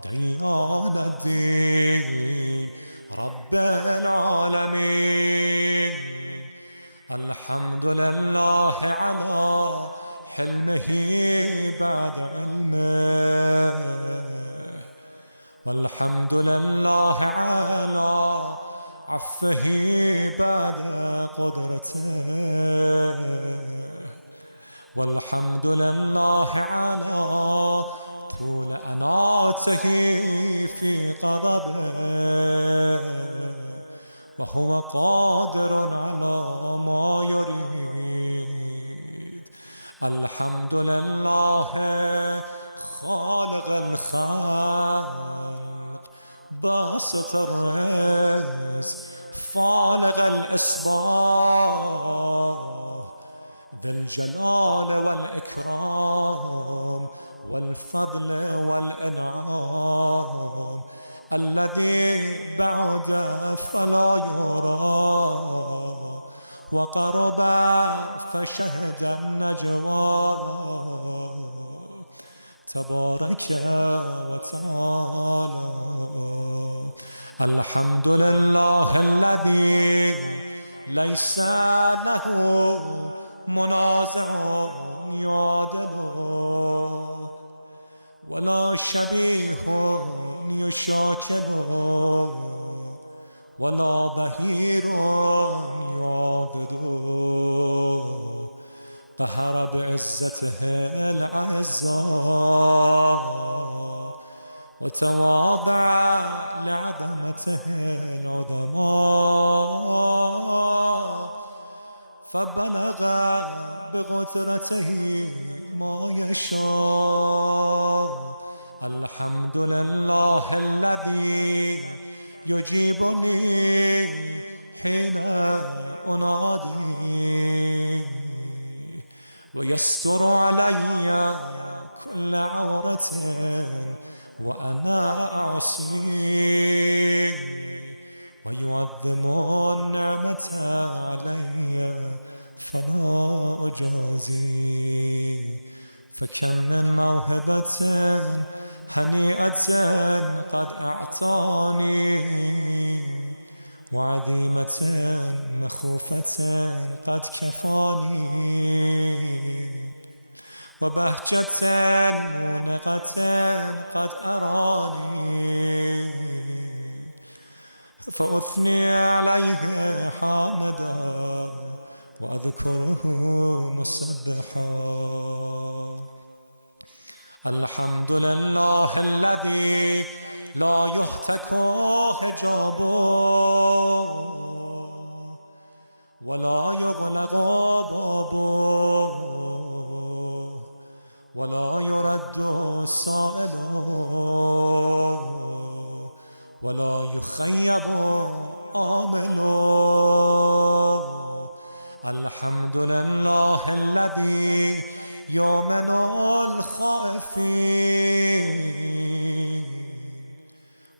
ديان الدين رب العالمين. الحمد لله على حلمه بعد علمه، والحمد لله على عفه بعد قدرته، والحمد لله على طول أناته في غضبه، وهو قادر على ما يريد. الحمد لله خالق الخلق باسط الرزق فالق الإصباح، ذي الجلال والإكرام والفضل والإنعام، الذي بعد فلا يرى وقرب فشهد النجوى، تبارك وتعالى. الحمد لله الذي ليس له منازع يعادله، ولا شبيه يشاكله، ولا ظهير يعاضده. قهر بعزته الأعزاء، وتواضع لعظمته العظماء، فبلغ بقدرته ما يشاء. الحمد لله الذي يجيبني حين أنادي، ويستر علي كل عورة وأنا أعصي، ويعظم النعمة علي فلا أجازي. فكم من موهبة هنيئة قد أعطاني، وعظيمة مخوفة قد كفاني، وبهجة مونقة قد أراني، فأثني عليه حامدا وأذكره مسبحا. الحمد لله الذي لا يهتك حجابه، ولا يغلق بابه، ولا يرد سائل، ولا يخيب آمل. الحمد لله الذي يؤمن الخائفين،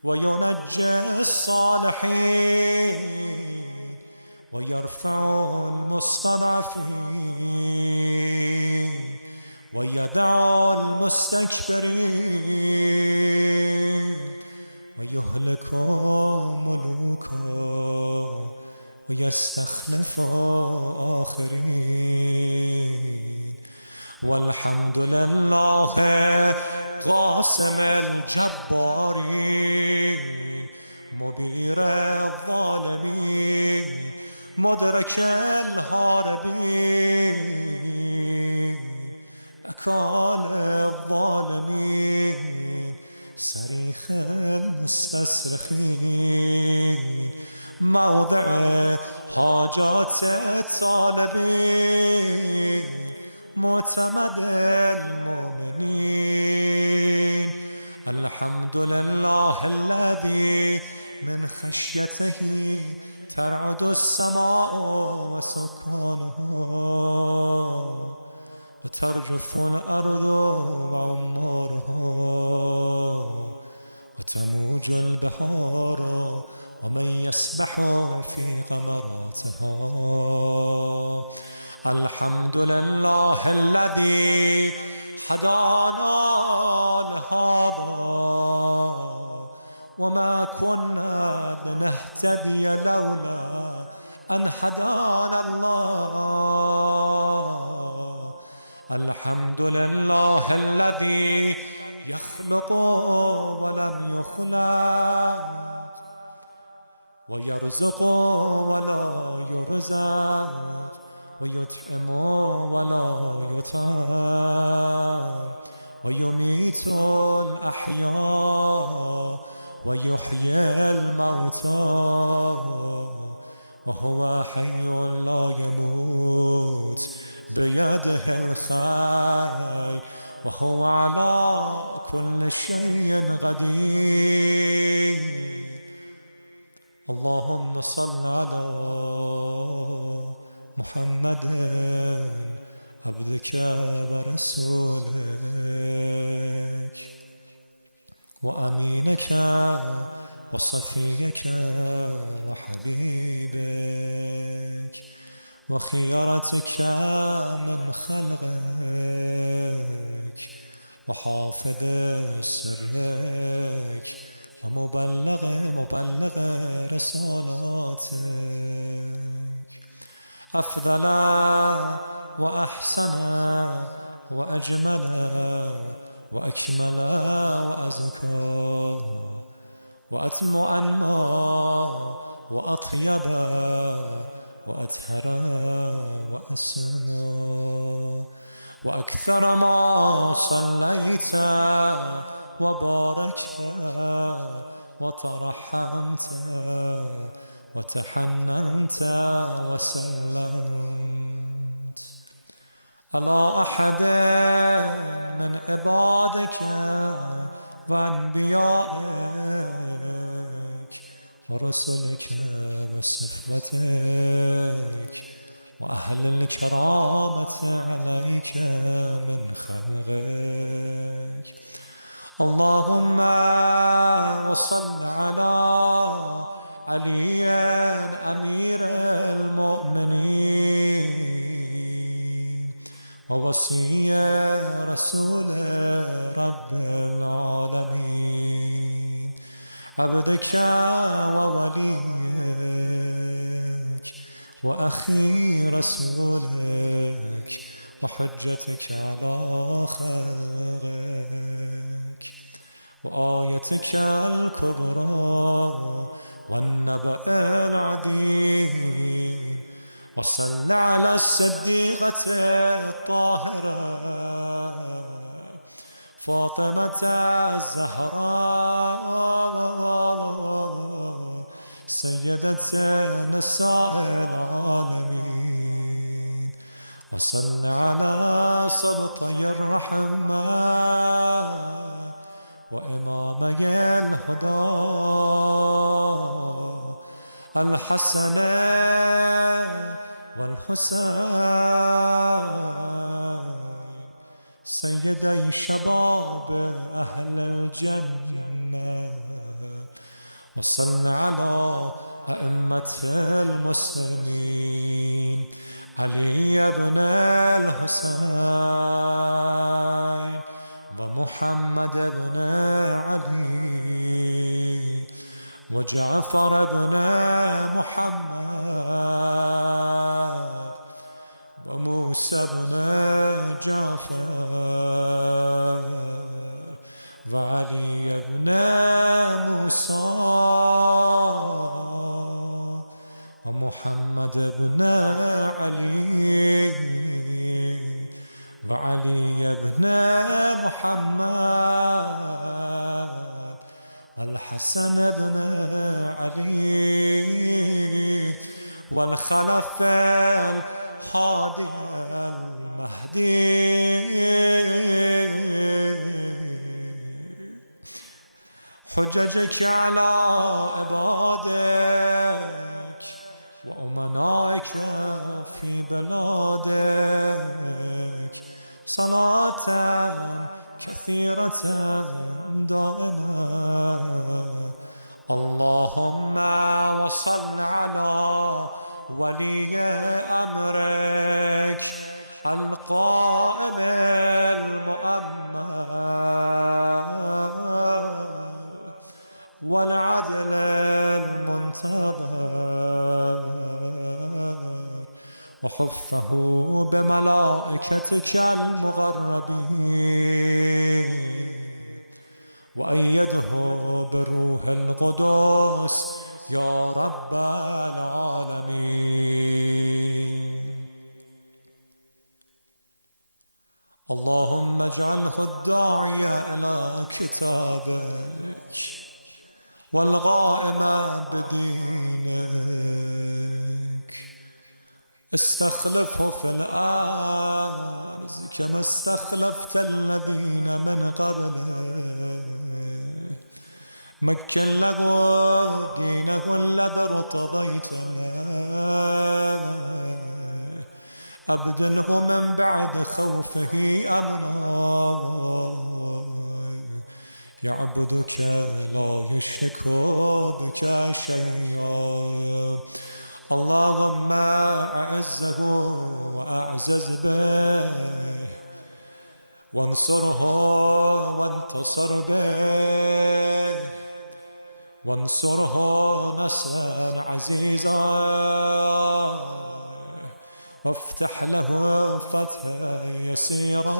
وينجي الصالحين، ويرفع المستضعفين، ويدع المستكبرين، ويهلك ملوكا، ويستخلف آخرين. والحمد لله قاسم الجبارين، مبير الظالمين، مدرك الهاربين، أكال الظالمين، صريخ المستصرخين، موضع حاجات الطالبين، معتمد المؤمنين. الحمد لله الذي من خشيته ترعد السماء وسكانها، وترجف الأرض وعمارها، وتموج البحار ومن يسبح في غمراتها. الحمد لله الذي هدانا لهذا، وما كنا لنهتدي لولا أن هدانا الله. الحمد لله الذي يخلق ولم يخلق ويرزق ولا يرزق ويطعم ولا يطعم ويميت الأحياء ويحيي الموتى وهو حي لا يموت بيده الخير وهو على كل شيء قدير. اللهم صل على محمد عبدك ورسولك وأمينك وصفيك وحبيبك وخيرتك من خلقك وحافظ سرك ومبلغ رسالاتك. أفضل وأحسن وأجمل وأكمل وأزكى وأتم أنمى وأطيب وأطهر وأسنى وأكثر ما صليت وباركت وترحمت وتحننت وسلمت على أحد من عبادك وأنبيائك ورسلك وصفتك وأهل الكرامة عليك من خلقك. اللهم وصل على علي أمير المؤمنين ووصي رسول رب العالمين عبدك ووليك وأخي رسولك وحجتك على خلقك وآيتك الكبرى والنبأ العظيم. وصل على الصديقة الطاهرة فاطمة الزهراء سيدة نساء العالمين. وصل على سبطي الرحمة وإمامي الهدى الحسن والحسين سيدي شباب أهل الجنة. وصل على أئمة المسلمين علي بن الحسين ومحمد بن علي وجعفر بن محمد وموسى بن جعفر وعلي بن موسى ومحمد بن علي وعلي بن محمد الحسن بن علي والخلف الهادي المهدي حججك على عبادك وأمنائك في بلادك صلاة كثيرة دائمة. اللهم وصل على ولي أمرك القائم المؤمل والعدل المنتظر وحفه بملائكتك المقربين وأيده بروح القدس يا رب العالمين. اللهم اجعله الداعي إلى كتابك والغائم بدينك. استخلفه في الأرض كما استخلفت الذين من قبله. مكن له دينه الذي ارتضيت له. أبدله من بعد خوفه أمنا يعبدك لا يشرك بك شيئا. اللهم أعزه وأعزز به وانصره وانتصر به وانصره نصرا عزيزا وافتح له فتحا يسيرا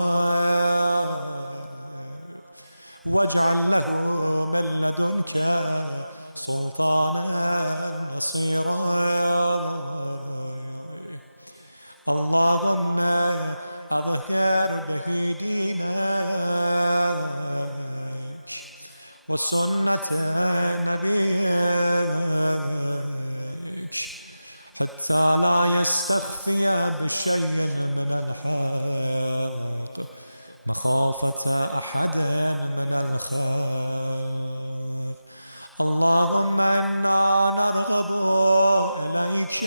واجعل له من لدنك سلطانا نصيرا. اللهم أظهر به دينك وسنة نبيك حتى لا يستخفي بشيء من الحق مخافة أحد من الخلق. اللهم إنا نرغب إليك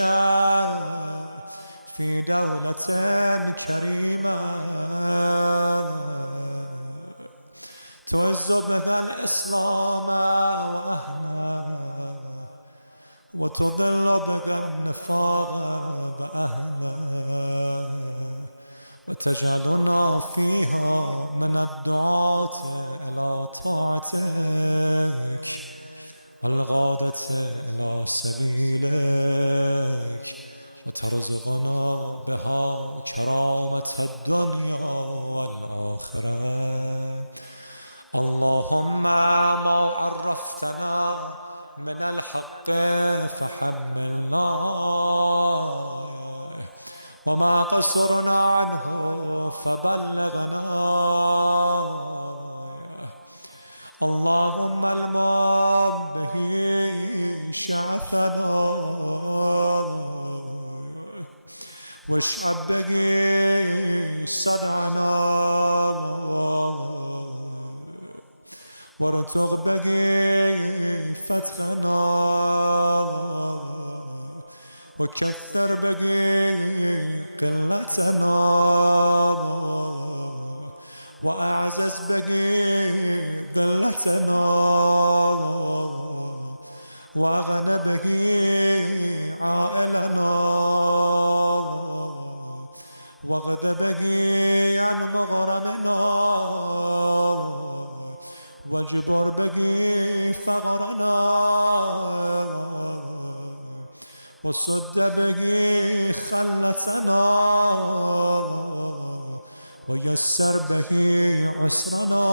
في دولة كريمة تعز بها الإسلام وأهله وتضل بها النفاق بأهله وتجعلنا فيها من الدعاة إلى طاعتك والغادة إلى سبيلك وترزقنا بها كرامة الدنيا والآخرة. اللهم ما عرفتنا من الحق فحملنا وما قصرنا عنه فبلغنا. اللهم المام به شعثنا واشعب به صدعنا وارتق به فتخنا وكثر به قلتنا وأعزز به ذلتنا وأغنى به عائلنا واغذ به عن مغرمنا واجبر به فقرنا وسد به خلتنا ويسر به عسرنا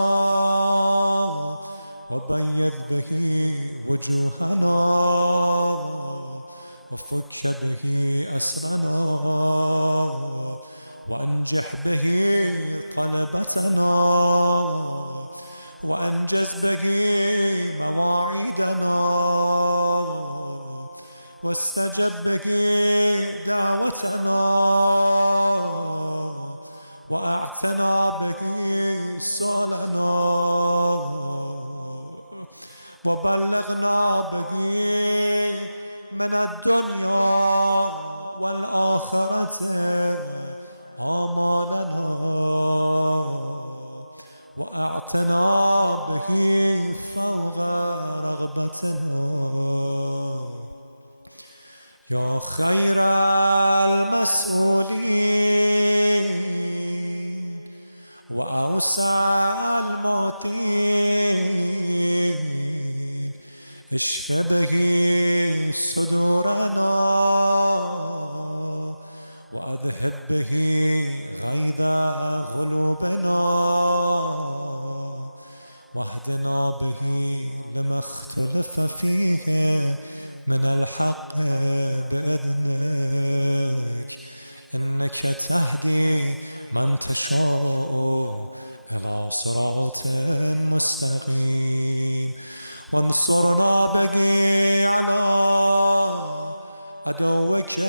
وبيض به وجوهنا وفك به أسرنا وأنجح به طلبتنا وأنجز به مواعيدنا واستجب به دعوتنا وأعتنى به سؤالنا وبلغنا به من الدنيا والآخرة آمالنا وأعتنى به فوق رغبتنا. يا خير المسؤولين وأوسع المعطين اشف به صدورنا وأذهب به غيظ قلوبنا واهدنا به لما اختلف فيه من الحق بإذنك إنك تهدي من تشاء إلى صراط مستقيم وانصرنا به على عدوك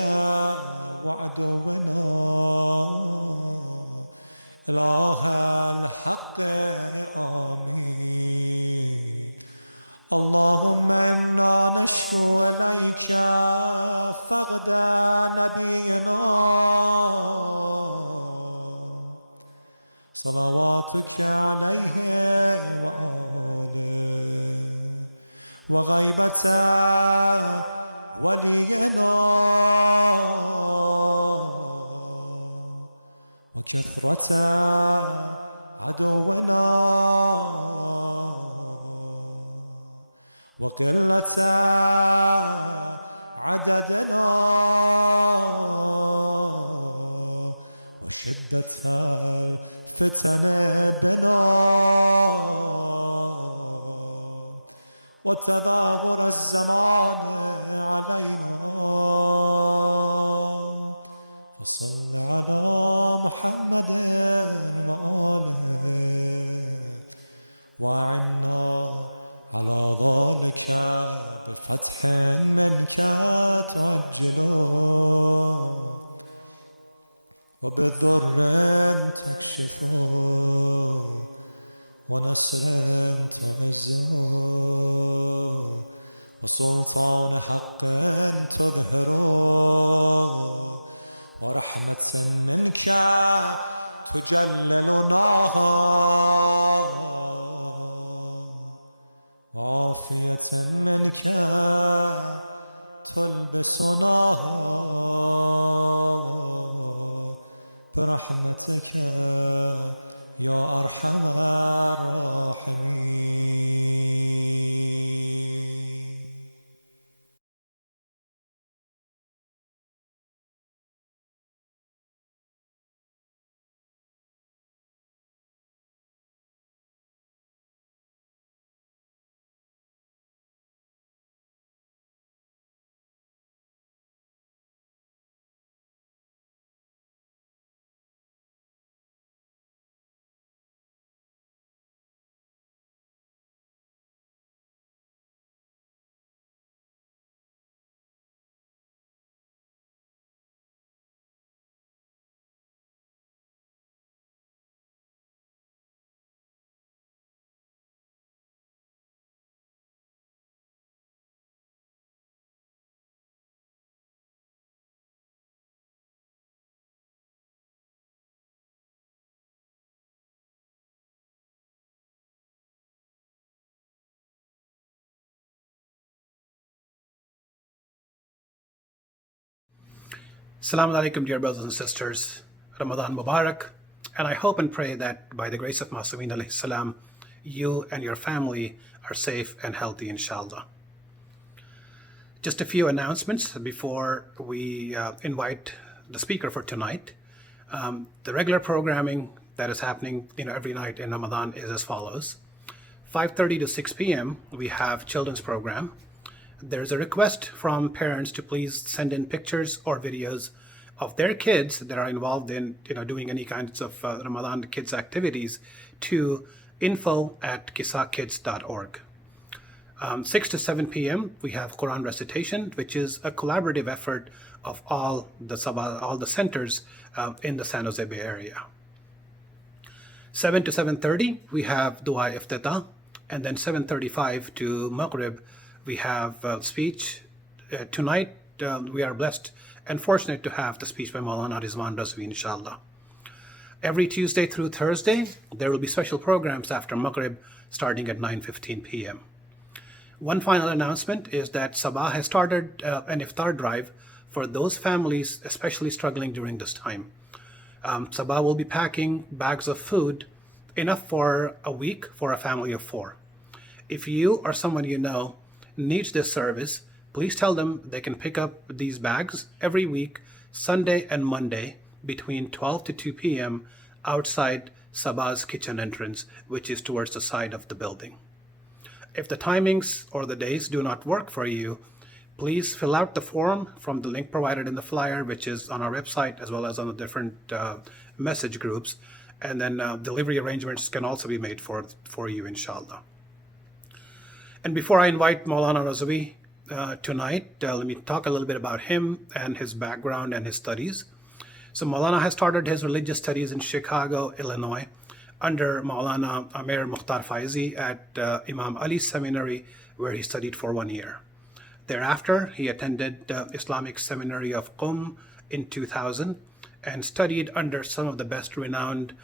وعدونا إله الحق آمين اللهم إنا نشكو إليك فقد نبينا صلواتك عليه وآله وغيبة ولينا وكثرة عدونا وقلة عددنا وشدة الفتن بنا وتظاهر الزمان علينا فصل على محمد وآله وعنا على ذلك بفتح منك تعجل وبذر تكشف ونصر تعز وسلطان حق تظهر ورحمة منك تجللنا وعافية منك تلبسنا برحمتك يا أرحم الراحمين. Assalamu alaikum, dear brothers and sisters. Ramadan Mubarak. And I hope and pray that by the grace of Masameen alayhi salam, you and your family are safe and healthy, inshallah. Just a few announcements before we invite the speaker for tonight. The regular programming that is happening every night in Ramadan is as follows. 5:30 to 6 p.m. we have children's program. There's a request from parents to please send in pictures or videos of their kids that are involved in doing any kinds of Ramadan kids activities to info@kisakids.org. 6 to 7 p.m. we have Quran recitation, which is a collaborative effort of all the Saba, all the centers in the San Jose Bay area. 7 to 7:30 we have Dua Iftitah, and then 7:35 to Maghrib we have speech. Tonight we are blessed and fortunate to have the speech by Moulana Rizvi, inshallah. Every Tuesday through Thursday, there will be special programs after Maghrib starting at 9:15 p.m. One final announcement is that Saba has started an iftar drive for those families especially struggling during this time. Saba will be packing bags of food, enough for a week for a family of 4. If you or someone you know needs this service, please tell them they can pick up these bags every week Sunday and Monday between 12 to 2 p.m. outside Saba's kitchen entrance, which is towards the side of the building. If the timings or the days do not work for you, please fill out the form from the link provided in the flyer, which is on our website as well as on the different message groups. And then delivery arrangements can also be made for you, inshallah. And before I invite Moulana Rizvi tonight, let me talk a little bit about him and his background and his studies. So Moulana has started his religious studies in Chicago, Illinois, under Moulana Amir Mukhtar Faizi at Imam Ali Seminary, where he studied for 1 year. Thereafter, he attended Islamic Seminary of Qum in 2000 and studied under some of the best renowned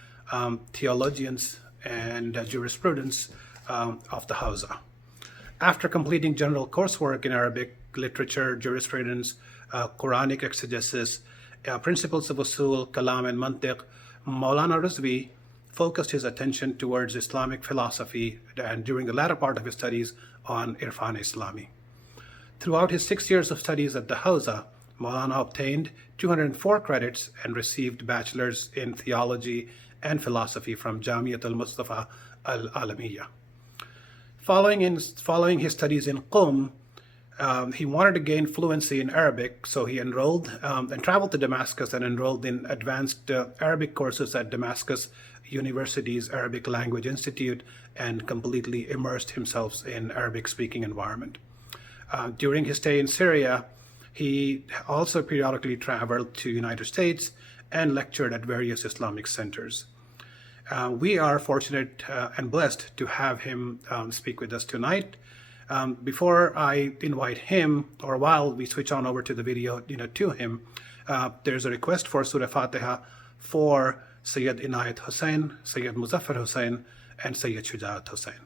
theologians and jurisprudence of the Hausa. After completing general coursework in Arabic literature, jurisprudence, Quranic exegesis, principles of usul, kalam, and mantiq, Moulana Rizvi focused his attention towards Islamic philosophy and during the latter part of his studies on Irfan Islami. Throughout his 6 years of studies at the Hausa, Moulana obtained 204 credits and received bachelor's in theology and philosophy from Jamiat al-Mustafa al-Alamiya. Following his studies in Qum, he wanted to gain fluency in Arabic, so he enrolled and traveled to Damascus and enrolled in advanced Arabic courses at Damascus University's Arabic Language Institute and completely immersed himself in Arabic-speaking environment. During his stay in Syria, he also periodically traveled to the United States and lectured at various Islamic centers. We are fortunate and blessed to have him speak with us tonight. Before I invite him, or while we switch on over to the video to him, there's a request for Surah Fatiha for Sayyid Inayat Hussain, Sayyid Muzaffar Hussain, and Sayyid Shujaat Hussain.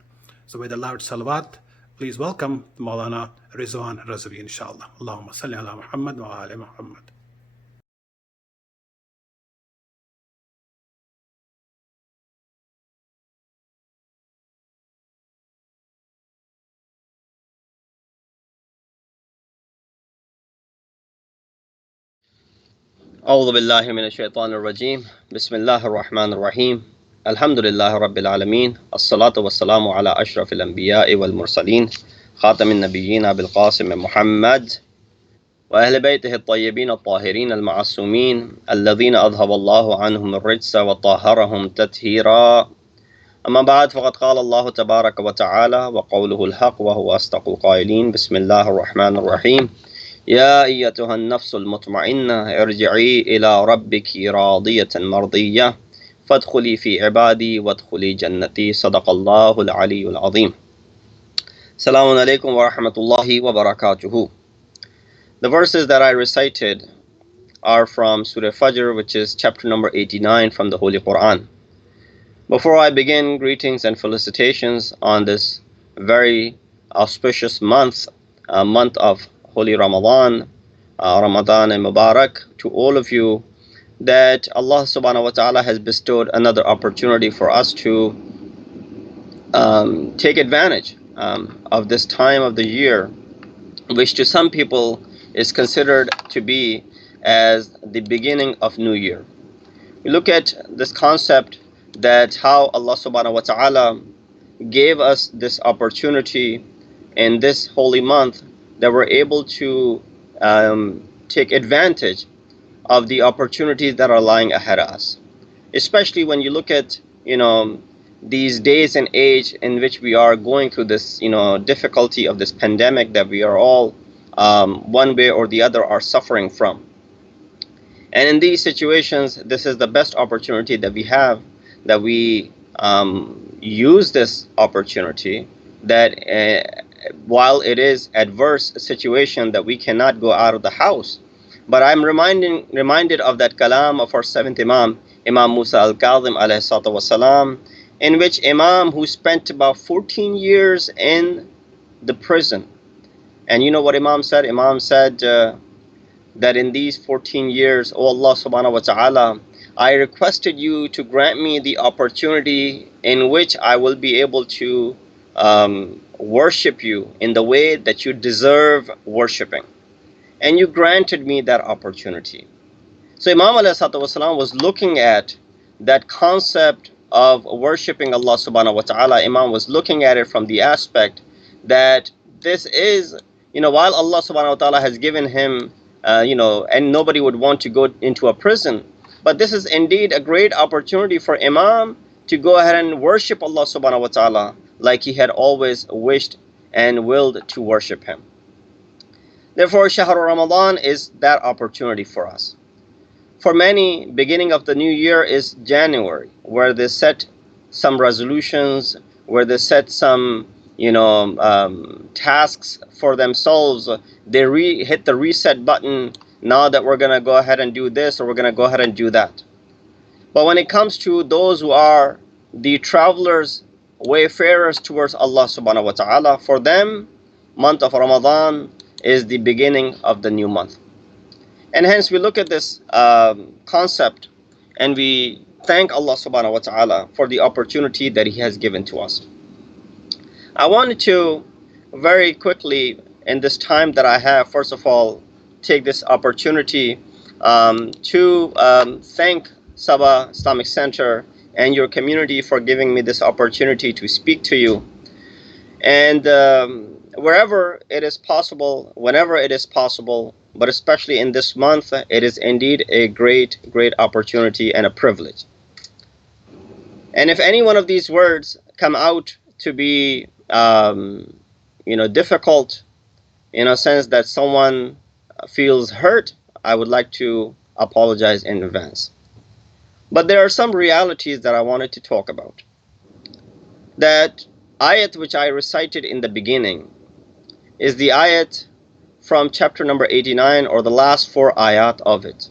So with a loud salawat, please welcome Moulana Rizwan Rizvi, inshallah. Allahumma salli ala Muhammad wa ali Muhammad. أعوذ بالله من الشيطان الرجيم بسم الله الرحمن الرحيم الحمد لله رب العالمين الصلاة والسلام على أشرف الأنبياء والمرسلين خاتم النبيين بالقاسم محمد وأهل بيته الطيبين الطاهرين المعصومين الذين أذهب الله عنهم الرجس وطهرهم تطهيرا أما بعد فقد قال الله تبارك وتعالى وقوله الحق وهو أصدق القائلين بسم الله الرحمن الرحيم يا أيتها النفس المطمئنة ارجعي إلى ربك راضية مرضية فادخلي في عبادي وادخلي جنتي صدق الله العلي العظيم. Assalamu alaikum wa rahmatullahi wa barakatuhu. The verses that I recited are from Surah Fajr, which is chapter number 89 from the Holy Quran. Before I begin, greetings and felicitations on this very auspicious month, a month of Holy Ramadan, Ramadan and Mubarak, to all of you, that Allah subhanahu wa ta'ala has bestowed another opportunity for us to take advantage of this time of the year, which to some people is considered to be as the beginning of New Year. We look at this concept that how Allah subhanahu wa ta'ala gave us this opportunity in this holy month, that we're able to take advantage of the opportunities that are lying ahead of us. Especially when you look at, these days and age in which we are going through this, difficulty of this pandemic that we are all, one way or the other, are suffering from. And in these situations, this is the best opportunity that we have, that we use this opportunity, that while it is adverse situation that we cannot go out of the house. But I'm reminded of that kalam of our seventh Imam, Imam Musa al-Kazim alayhi salatu wasalam, in which Imam, who spent about 14 years in the prison. And you know what Imam said? Imam said that in these 14 years, O Allah subhanahu wa ta'ala, I requested you to grant me the opportunity in which I will be able to worship you in the way that you deserve worshiping. And you granted me that opportunity. So Imam ﷺ was looking at that concept of worshipping Allah subhanahu wa ta'ala. Imam was looking at it from the aspect that this is, while Allah subhanahu wa ta'ala has given him, and nobody would want to go into a prison, but this is indeed a great opportunity for Imam to go ahead and worship Allah subhanahu wa ta'ala like he had always wished and willed to worship him. Therefore, Shahr Ramadan is that opportunity for us. For many, beginning of the new year is January, where they set some resolutions, where they set some, tasks for themselves. They hit the reset button. Now that we're gonna go ahead and do this, or we're gonna go ahead and do that. But when it comes to those who are the travelers, wayfarers towards Allah subhanahu wa ta'ala, for them, month of Ramadan is the beginning of the new month. And hence we look at this concept and we thank Allah subhanahu wa ta'ala for the opportunity that He has given to us. I wanted to very quickly, in this time that I have, first of all, take this opportunity to thank Saba Islamic Center and your community for giving me this opportunity to speak to you. And wherever it is possible, whenever it is possible, but especially in this month, it is indeed a great, great opportunity and a privilege. And if any one of these words come out to be, difficult, in a sense that someone feels hurt, I would like to apologize in advance. But there are some realities that I wanted to talk about. That ayat which I recited in the beginning is the ayat from chapter number 89, or the last 4 ayat of it,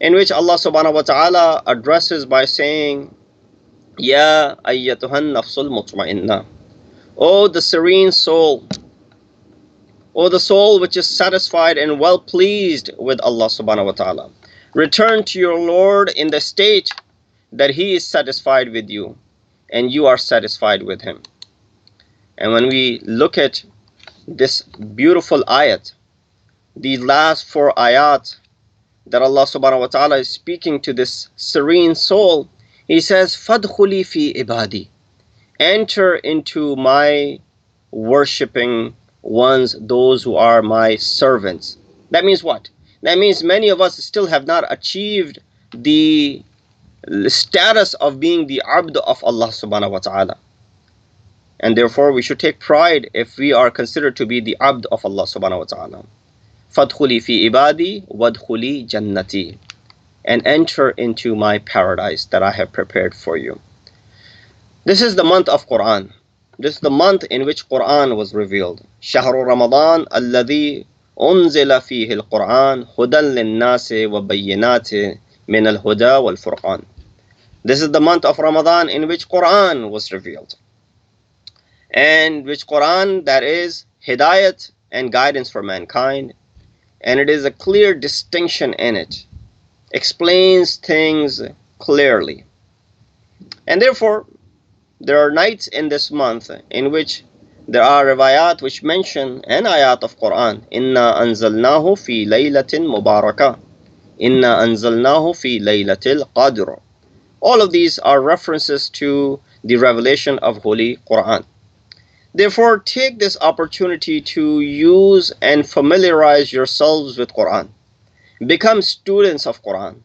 in which Allah subhanahu wa ta'ala addresses by saying, Ya ayyatuhan nafsul mutma'inna, O the serene soul, O the soul which is satisfied and well pleased with Allah subhanahu wa ta'ala, return to your Lord in the state that He is satisfied with you and you are satisfied with Him. And when we look at this beautiful ayat, these last 4 ayat that Allah subhanahu wa ta'ala is speaking to this serene soul, He says, Fadkhuli fi ibadi, enter into my worshipping ones, those who are my servants. That means what? That means many of us still have not achieved the status of being the abd of Allah subhanahu wa ta'ala. And therefore we should take pride if we are considered to be the abd of Allah subhanahu wa ta'ala. Fadkhuli fi ibadi wadkhuli jannati, and enter into my paradise that I have prepared for you. This is the month of Quran. This is the month in which Quran was revealed. Shahru Ramadan alladhi unzila fihi al-Quran hudan lin-nasi wa bayyinatin min al-huda wal-furqan. This is the month of Ramadan in which Quran was revealed, and which Quran, that is hidayat and guidance for mankind, and it is a clear distinction in it, explains things clearly. And therefore there are nights in this month in which there are riwayat which mention an ayat of Quran. Inna anzalnahu fi laylatin mubarakah, inna anzalnahu fi laylatil qadr. All of these are references to the revelation of Holy Quran. Therefore, take this opportunity to use and familiarize yourselves with Quran. Become students of Quran.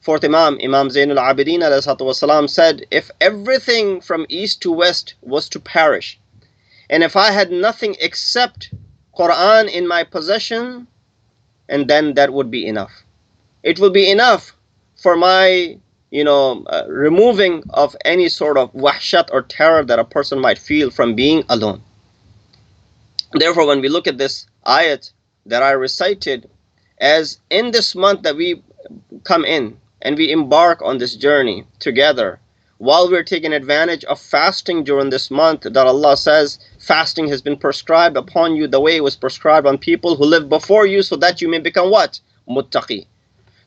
Fourth Imam Zainul Abidin ﷺ said, if everything from east to west was to perish, and if I had nothing except Quran in my possession, and then that would be enough. It will be enough for my removing of any sort of wahshat or terror that a person might feel from being alone. Therefore, when we look at this ayat that I recited, as in this month that we come in and we embark on this journey together, while we're taking advantage of fasting during this month, that Allah says fasting has been prescribed upon you the way it was prescribed on people who lived before you, so that you may become what? Muttaqi.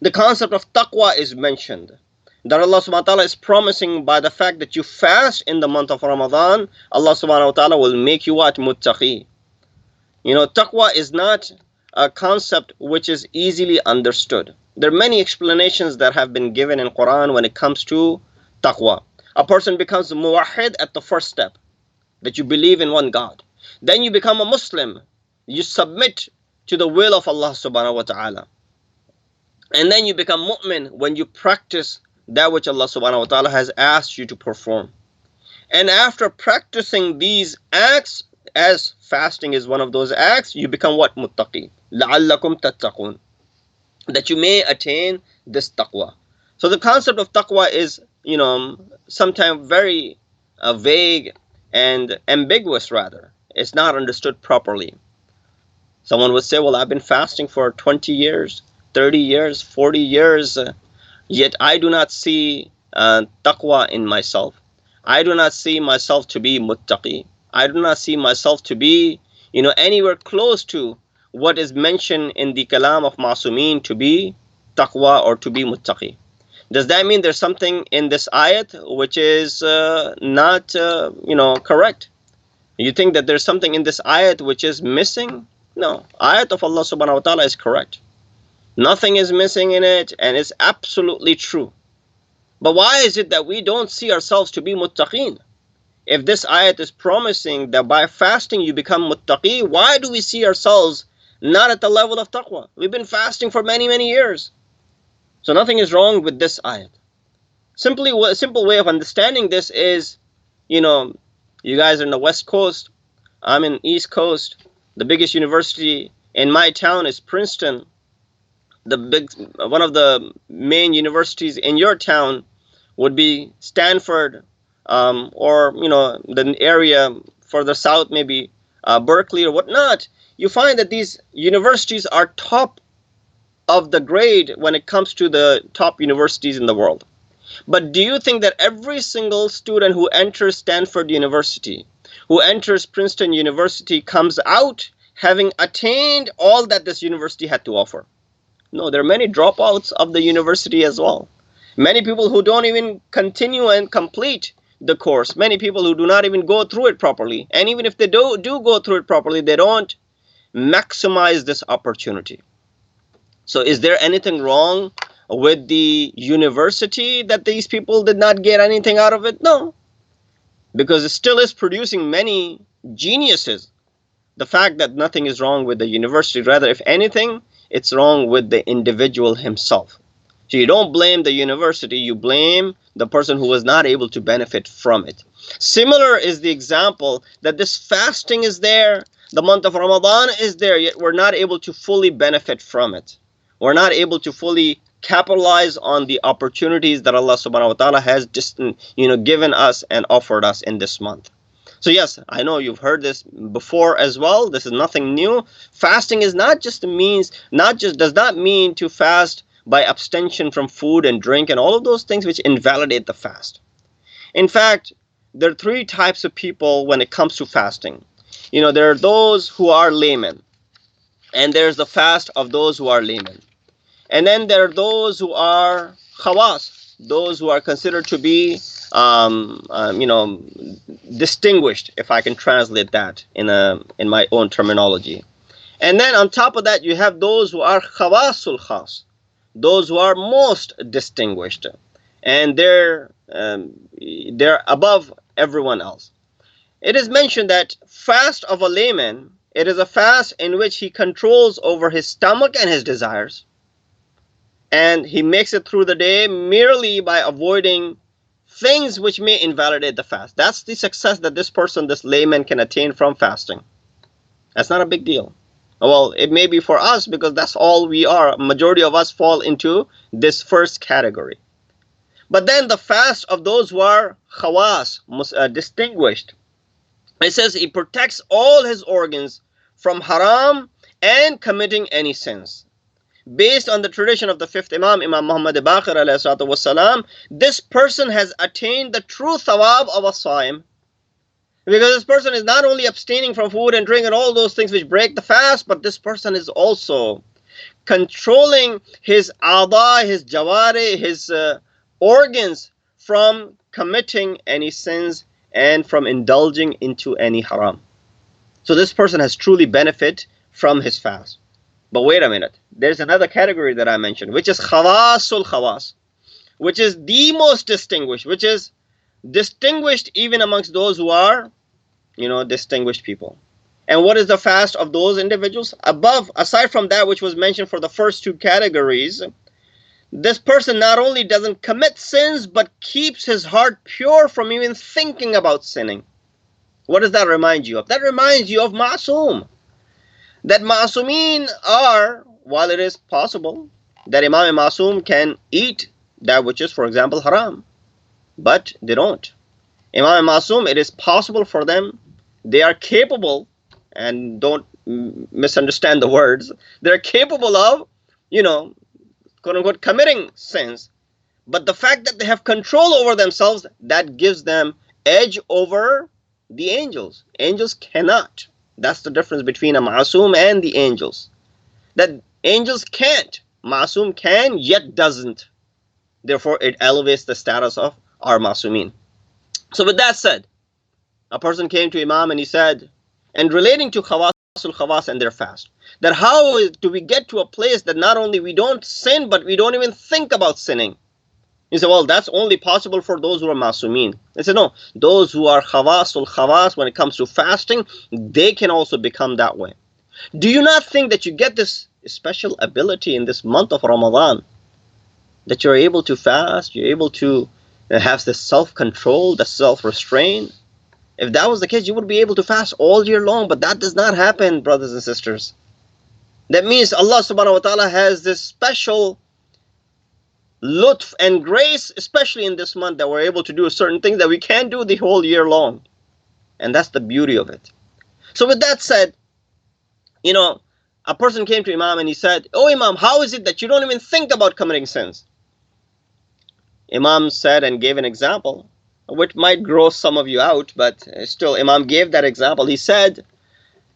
The concept of taqwa is mentioned, that Allah subhanahu wa ta'ala is promising by the fact that you fast in the month of Ramadan, Allah subhanahu wa ta'ala will make you what? Muttaqi. Taqwa is not a concept which is easily understood. There are many explanations that have been given in Quran when it comes to taqwa. A person becomes muwahhid at the first step, that you believe in one God. Then you become a Muslim. You submit to the will of Allah subhanahu wa ta'ala. And then you become mu'min when you practice that which Allah subhanahu wa ta'ala has asked you to perform. And after practicing these acts, as fasting is one of those acts, you become what? Muttaqi. لَعَلَّكُمْ تَتَّقُونَ. That you may attain this taqwa. So the concept of taqwa is, sometimes very vague and ambiguous rather. It's not understood properly. Someone would say, well, I've been fasting for 20 years, 30 years, 40 years, yet I do not see taqwa in myself. I do not see myself to be muttaqi. I do not see myself to be, anywhere close to what is mentioned in the kalam of Masumeen to be taqwa or to be muttaqi. Does that mean there's something in this ayat which is not, correct? You think that there's something in this ayat which is missing? No. Ayat of Allah subhanahu wa ta'ala is correct. Nothing is missing in it, and it's absolutely true. But why is it that we don't see ourselves to be muttaqeen? If this ayat is promising that by fasting you become muttaqi, why do we see ourselves not at the level of taqwa? We've been fasting for many, many years. So nothing is wrong with this ayat. A simple way of understanding this is, you guys are in the West Coast, I'm in East Coast. The biggest university in my town is Princeton. One of the main universities in your town would be Stanford, or the area further south, maybe Berkeley or whatnot. You find that these universities are top of the grade when it comes to the top universities in the world. But do you think that every single student who enters Stanford University, who enters Princeton University, comes out having attained all that this university had to offer? No, there are many dropouts of the university as well. Many people who don't even continue and complete the course. Many people who do not even go through it properly. And even if they do go through it properly, they don't maximize this opportunity. So is there anything wrong with the university that these people did not get anything out of it? No. Because it still is producing many geniuses. The fact that nothing is wrong with the university, rather, if anything, it's wrong with the individual himself. So you don't blame the university, you blame the person who was not able to benefit from it. Similar is the example that this fasting is there, the month of Ramadan is there, yet we're not able to fully benefit from it. We're not able to fully capitalize on the opportunities that Allah subhanahu wa ta'ala has just, given us and offered us in this month. So yes, I know you've heard this before as well. This is nothing new. Fasting is does not mean to fast by abstention from food and drink and all of those things which invalidate the fast. In fact, there are three types of people when it comes to fasting. There are those who are laymen, and there's the fast of those who are laymen. And then there are those who are khawas, those who are considered to be distinguished, if I can translate that in my own terminology. And then on top of that, you have those who are khawasul khas, those who are most distinguished, and they're above everyone else. It is mentioned that fast of a layman, it is a fast in which he controls over his stomach and his desires, and he makes it through the day merely by avoiding things which may invalidate the fast. That's the success that this layman can attain from fasting. That's not a big deal. Well, it may be for us because that's all we are. Majority of us fall into this first category. But then the fast of those who are khawas, distinguished, it says he protects all his organs from haram and committing any sins. Based on the tradition of the fifth Imam, Imam Muhammad Baqir alayhi salatu wasalam, this person has attained the true thawab of a saim. Because this person is not only abstaining from food and drink and all those things which break the fast, but this person is also controlling his a'da, his jawari, his organs from committing any sins and from indulging into any haram. So this person has truly benefit from his fast. But wait a minute. There's another category that I mentioned, which is khawasul khawas, which is the most distinguished, which is distinguished even amongst those who are, distinguished people. And what is the fast of those individuals? Aside from that which was mentioned for the first two categories, this person not only doesn't commit sins, but keeps his heart pure from even thinking about sinning. What does that remind you of? That reminds you of Ma'soom. That Ma'soomin are, while it is possible that Imam Ma'soom can eat that which is, for example, haram, but they don't. Imam Ma'soom, it is possible for them, they are capable, and don't misunderstand the words, they're capable of, quote unquote, committing sins. But the fact that they have control over themselves, that gives them edge over the angels. Angels cannot. That's the difference between a Ma'soom and the angels. That angels can't. Ma'soom can, yet doesn't. Therefore, it elevates the status of our Ma'soomin. So with that said, a person came to Imam and he said, and relating to Khawasul Khawas and their fast, that how do we get to a place that not only we don't sin, but we don't even think about sinning? He said, well, that's only possible for those who are Ma'soomin. I said, no, those who are Khawasul Khawas, when it comes to fasting, they can also become that way. Do you not think that you get this special ability in this month of Ramadan, that you're able to fast, you're able to have this self-control, the self-restraint? If that was the case, you would be able to fast all year long, but that does not happen, brothers and sisters. That means Allah subhanahu wa ta'ala has this special lutf and grace, especially in this month, that we're able to do certain things that we can't do the whole year long. And that's the beauty of it. So with that said, a person came to Imam and he said, oh Imam, how is it that you don't even think about committing sins? Imam said and gave an example, which might gross some of you out, but still Imam gave that example. He said,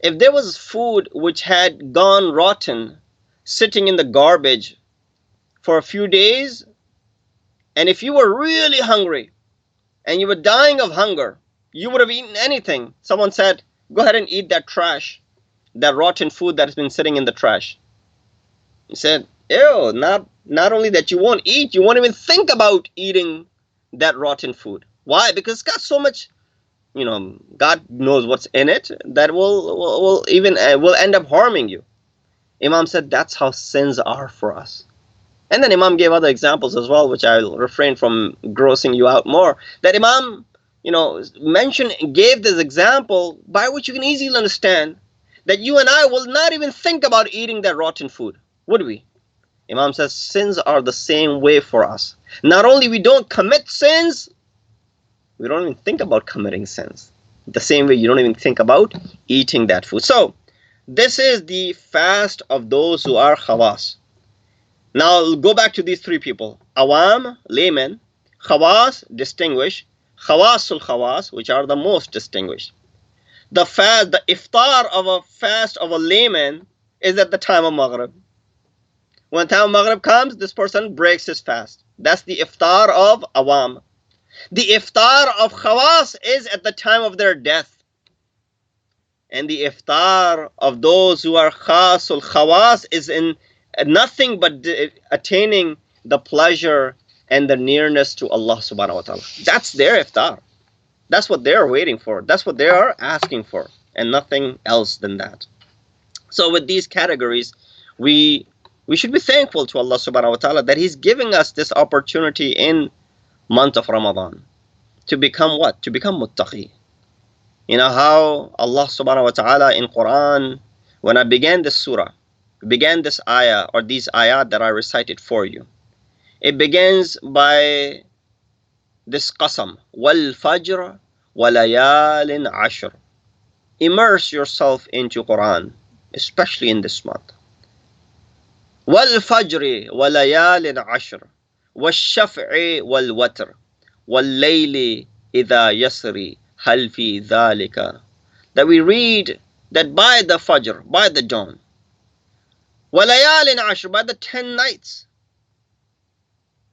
if there was food which had gone rotten, sitting in the garbage for a few days, and if you were really hungry and you were dying of hunger, you would have eaten anything. Someone said, go ahead and eat that trash, that rotten food that has been sitting in the trash. He said, ew, not only that you won't eat, you won't even think about eating that rotten food. Why? Because it's got so much, God knows what's in it, that will end up harming you. Imam said that's how sins are for us. And then Imam gave other examples as well, which I'll refrain from grossing you out more. That Imam, gave this example by which you can easily understand that you and I will not even think about eating that rotten food, would we? Imam says sins are the same way for us. Not only we don't commit sins, we don't even think about committing sins. The same way you don't even think about eating that food. So, this is the fast of those who are khawas. Now, go back to these three people. Awam, laymen. Khawas, distinguished. Khawasul khawas, which are the most distinguished. The iftar of a fast of a layman is at the time of Maghrib. When the time of Maghrib comes, this person breaks his fast. That's the iftar of Awam. The iftar of Khawas is at the time of their death. And the iftar of those who are Khasul Khawas is in nothing but attaining the pleasure and the nearness to Allah subhanahu wa ta'ala. That's their iftar. That's what they're waiting for. That's what they are asking for, and nothing else than that. So with these categories, we should be thankful to Allah subhanahu wa ta'ala that He's giving us this opportunity in month of Ramadan to become what? To become muttaqi. You know how Allah subhanahu wa ta'ala in Quran, when I began this surah, began this ayah or these ayat that I recited for you, it begins by this qasam, wal fajr wa layalin ashr. Immerse yourself into Quran, especially in this month. Wal fajr wa layalin ashr, wal shaf'i wal watr, wal layli idha yasri, hal fi dhalika. That we read that by the fajr, by the dawn, wa layalin ashr, by the 10 nights,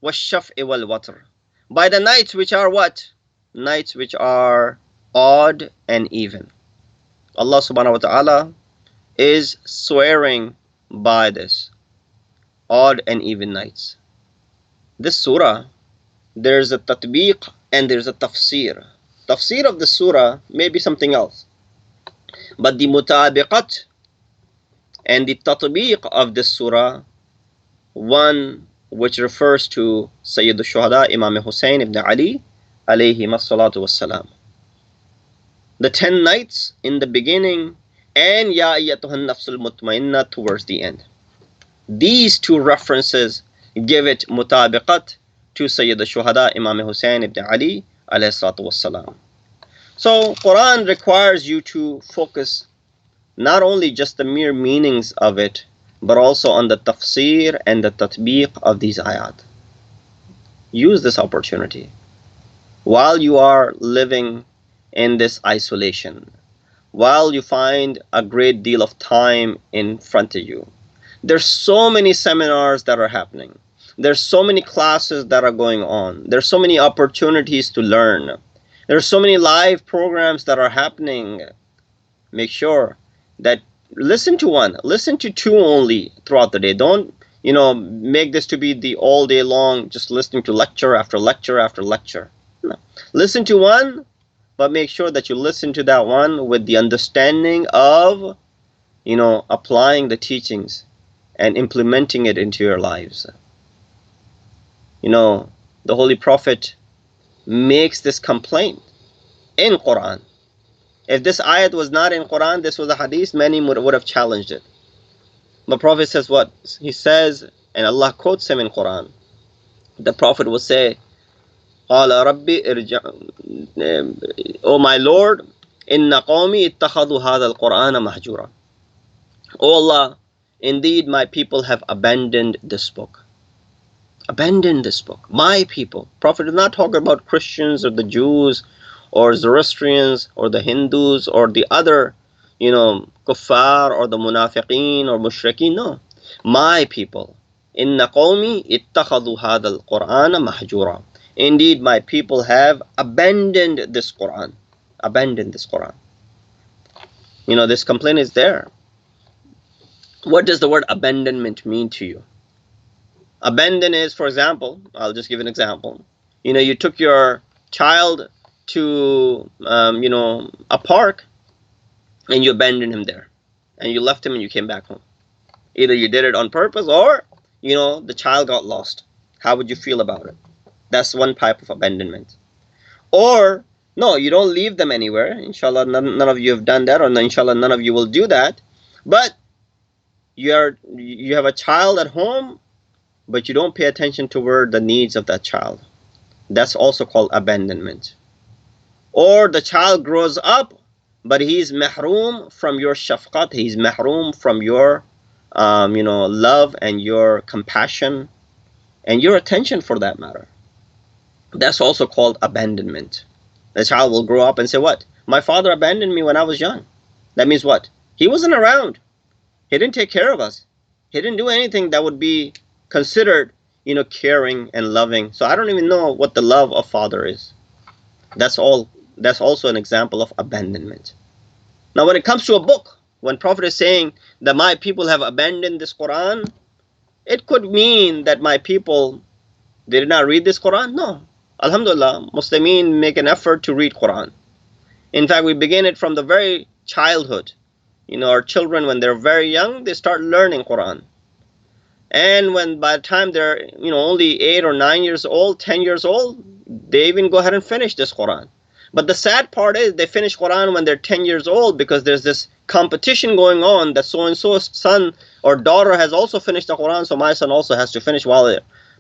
wal shaf'i wal watr, by the nights which are what? Nights which are odd and even. Allah subhanahu wa ta'ala is swearing by this odd and even nights. This surah, there's a tatbiq and there's a tafsir. Tafsir of the surah may be something else, but the mutabiqat and the tatbiq of this surah, one which refers to Sayyid al-Shuhada Imam Hussein ibn Ali alayhi as-salatu was-salam. The 10 nights in the beginning and Ya ayyatuhan nafsul mutmainna towards the end. These two references give it mutabiqat to Sayyid al-Shuhada Imam Hussein ibn Ali alayhi salatu was-salam. So Quran requires you to focus not only just the mere meanings of it, but also on the tafsir and the tatbiq of these ayat. Use this opportunity while you are living in this isolation, while you find a great deal of time in front of you. There's so many seminars that are happening. There's so many classes that are going on. There's so many opportunities to learn. There's so many live programs that are happening. Make sure that listen to one, listen to two only throughout the day. Don't, make this to be the all day long, just listening to lecture after lecture after lecture. No. Listen to one, but make sure that you listen to that one with the understanding of, applying the teachings and implementing it into your lives. The Holy Prophet makes this complaint in Quran. If this ayat was not in Quran, this was a hadith, many would have challenged it. The Prophet says what? He says, and Allah quotes him in Quran. The Prophet will say, قَالَ رَبِّ O my Lord, إِنَّ قَوْمِي اتَّخَذُوا هَذَا الْقُرْآنَ مَهْجُورًا. O Allah, indeed my people have abandoned this book. Abandoned this book. My people. Prophet is not talking about Christians or the Jews or Zoroastrians or the Hindus or the other, kuffar or the munafiqeen or mushrikeen. No. My people. Inna qawmi ittakhadhu hadha al-Qur'ana mahjura. Indeed, my people have abandoned this Quran. Abandoned this Quran. This complaint is there. What does the word abandonment mean to you? Abandon is, for example, I'll just give an example. You took your child to, a park and you abandoned him there. And you left him and you came back home. Either you did it on purpose or, the child got lost. How would you feel about it? That's one type of abandonment. Or, no, you don't leave them anywhere. Inshallah, none of you have done that, or inshallah, none of you will do that. But you have a child at home, but you don't pay attention toward the needs of that child. That's also called abandonment. Or the child grows up, but he's mahroom from your shafqat, he's mahroom from your love and your compassion and your attention for that matter. That's also called abandonment. The child will grow up and say, what? My father abandoned me when I was young. That means what? He wasn't around. He didn't take care of us. He didn't do anything that would be considered, caring and loving. So I don't even know what the love of father is. That's also an example of abandonment. Now, when it comes to a book, when Prophet is saying that my people have abandoned this Quran, it could mean that my people, they did not read this Quran. No. Alhamdulillah, Muslimin make an effort to read Quran. In fact, we begin it from the very childhood. Our children, when they're very young, they start learning Quran. And when by the time they're, only 8 or 9 years old, 10 years old, they even go ahead and finish this Quran. But the sad part is they finish Quran when they're 10 years old because there's this competition going on that so-and-so's son or daughter has also finished the Quran, so my son also has to finish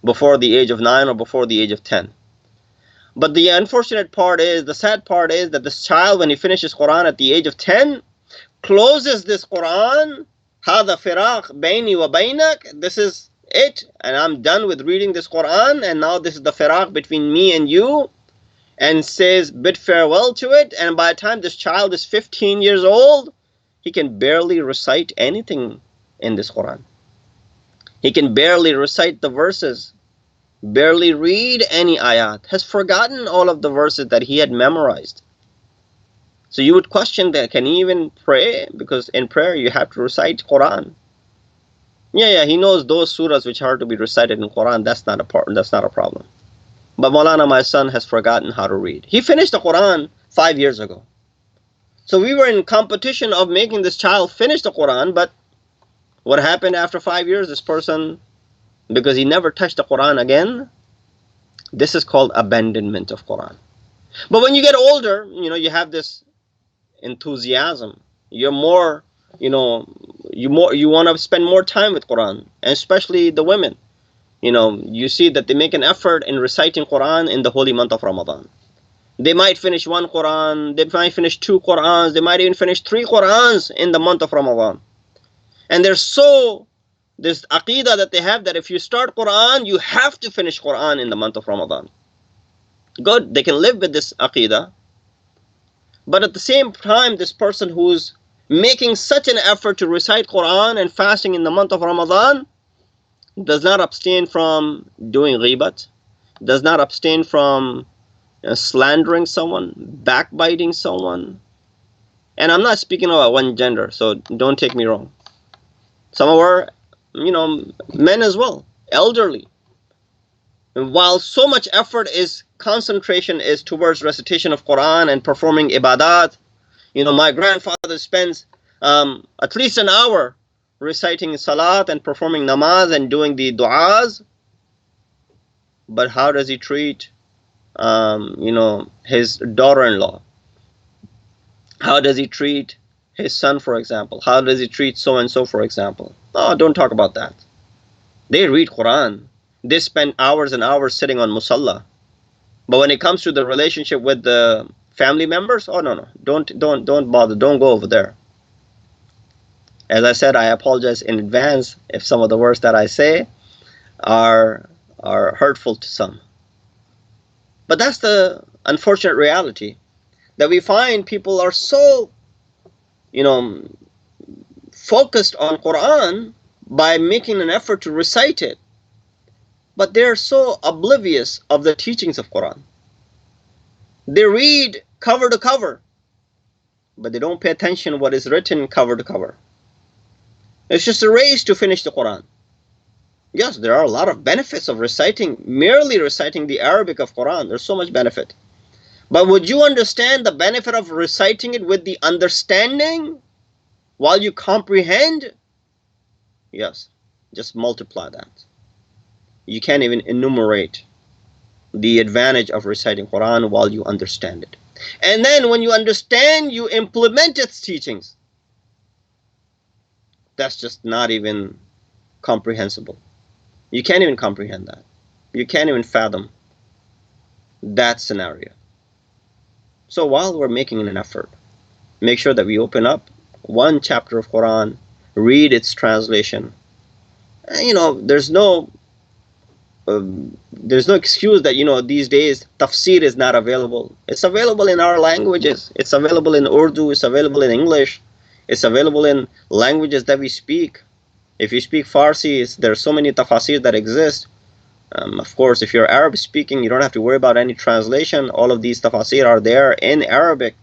before the age of 9 or before the age of 10. But the unfortunate part is, the sad part is that this child, when he finishes Quran at the age of 10, closes this Quran, هذا فراق بيني وبينك, this is it, and I'm done with reading this Quran, and now this is the firaq between me and you, and says bid farewell to it. And by the time this child is 15 years old, he can barely recite anything in this Quran. He can barely recite the verses, barely read any ayat, has forgotten all of the verses that he had memorized. So you would question that, can he even pray? Because in prayer you have to recite Quran. Yeah, he knows those surahs which are to be recited in Quran. That's not a problem. But Moulana, my son, has forgotten how to read. He finished the Quran 5 years ago. So we were in competition of making this child finish the Quran, but what happened after 5 years? This person, because he never touched the Quran again, this is called abandonment of Quran. But when you get older, you have this enthusiasm. You're more, you want to spend more time with Quran, and especially the women. You see that they make an effort in reciting Quran in the holy month of Ramadan. They might finish one Quran, they might finish two Qurans, they might even finish three Qurans in the month of Ramadan. And this aqidah that they have that if you start Quran, you have to finish Quran in the month of Ramadan. Good, they can live with this aqidah. But at the same time, this person who's making such an effort to recite Quran and fasting in the month of Ramadan does not abstain from doing ghibat, does not abstain from slandering someone, backbiting someone. And I'm not speaking about one gender, so don't take me wrong. Some of our, men as well, elderly. And while so much concentration is towards recitation of Quran and performing ibadat, my grandfather spends at least an hour reciting salat and performing namaz and doing the du'as. But how does he treat his daughter-in-law? How does he treat his son, for example? How does he treat so-and-so, for example? Oh, don't talk about that. They read Quran. They spend hours and hours sitting on musalla. But when it comes to the relationship with the family members, oh no, don't bother. Don't go over there. As I said, I apologize in advance if some of the words that I say are hurtful to some. But that's the unfortunate reality, that we find people are so, focused on Quran by making an effort to recite it, but they're so oblivious of the teachings of Quran. They read cover to cover, but they don't pay attention to what is written cover to cover. It's just a race to finish the Quran. Yes, there are a lot of benefits of merely reciting the Arabic of Quran. There's so much benefit. But would you understand the benefit of reciting it with the understanding while you comprehend? Yes, just multiply that. You can't even enumerate the advantage of reciting Quran while you understand it. And then when you understand, you implement its teachings. That's just not even comprehensible. You can't even comprehend that. You can't even fathom that scenario. So while we're making an effort, make sure that we open up one chapter of Quran, read its translation. There's no excuse that these days tafsir is not available. It's available in our languages. It's available in Urdu. It's available in English. It's available in languages that we speak. If you speak Farsi, there are so many tafsir that exist. Of course, if you're Arab speaking, you don't have to worry about any translation. All of these tafsir are there in Arabic.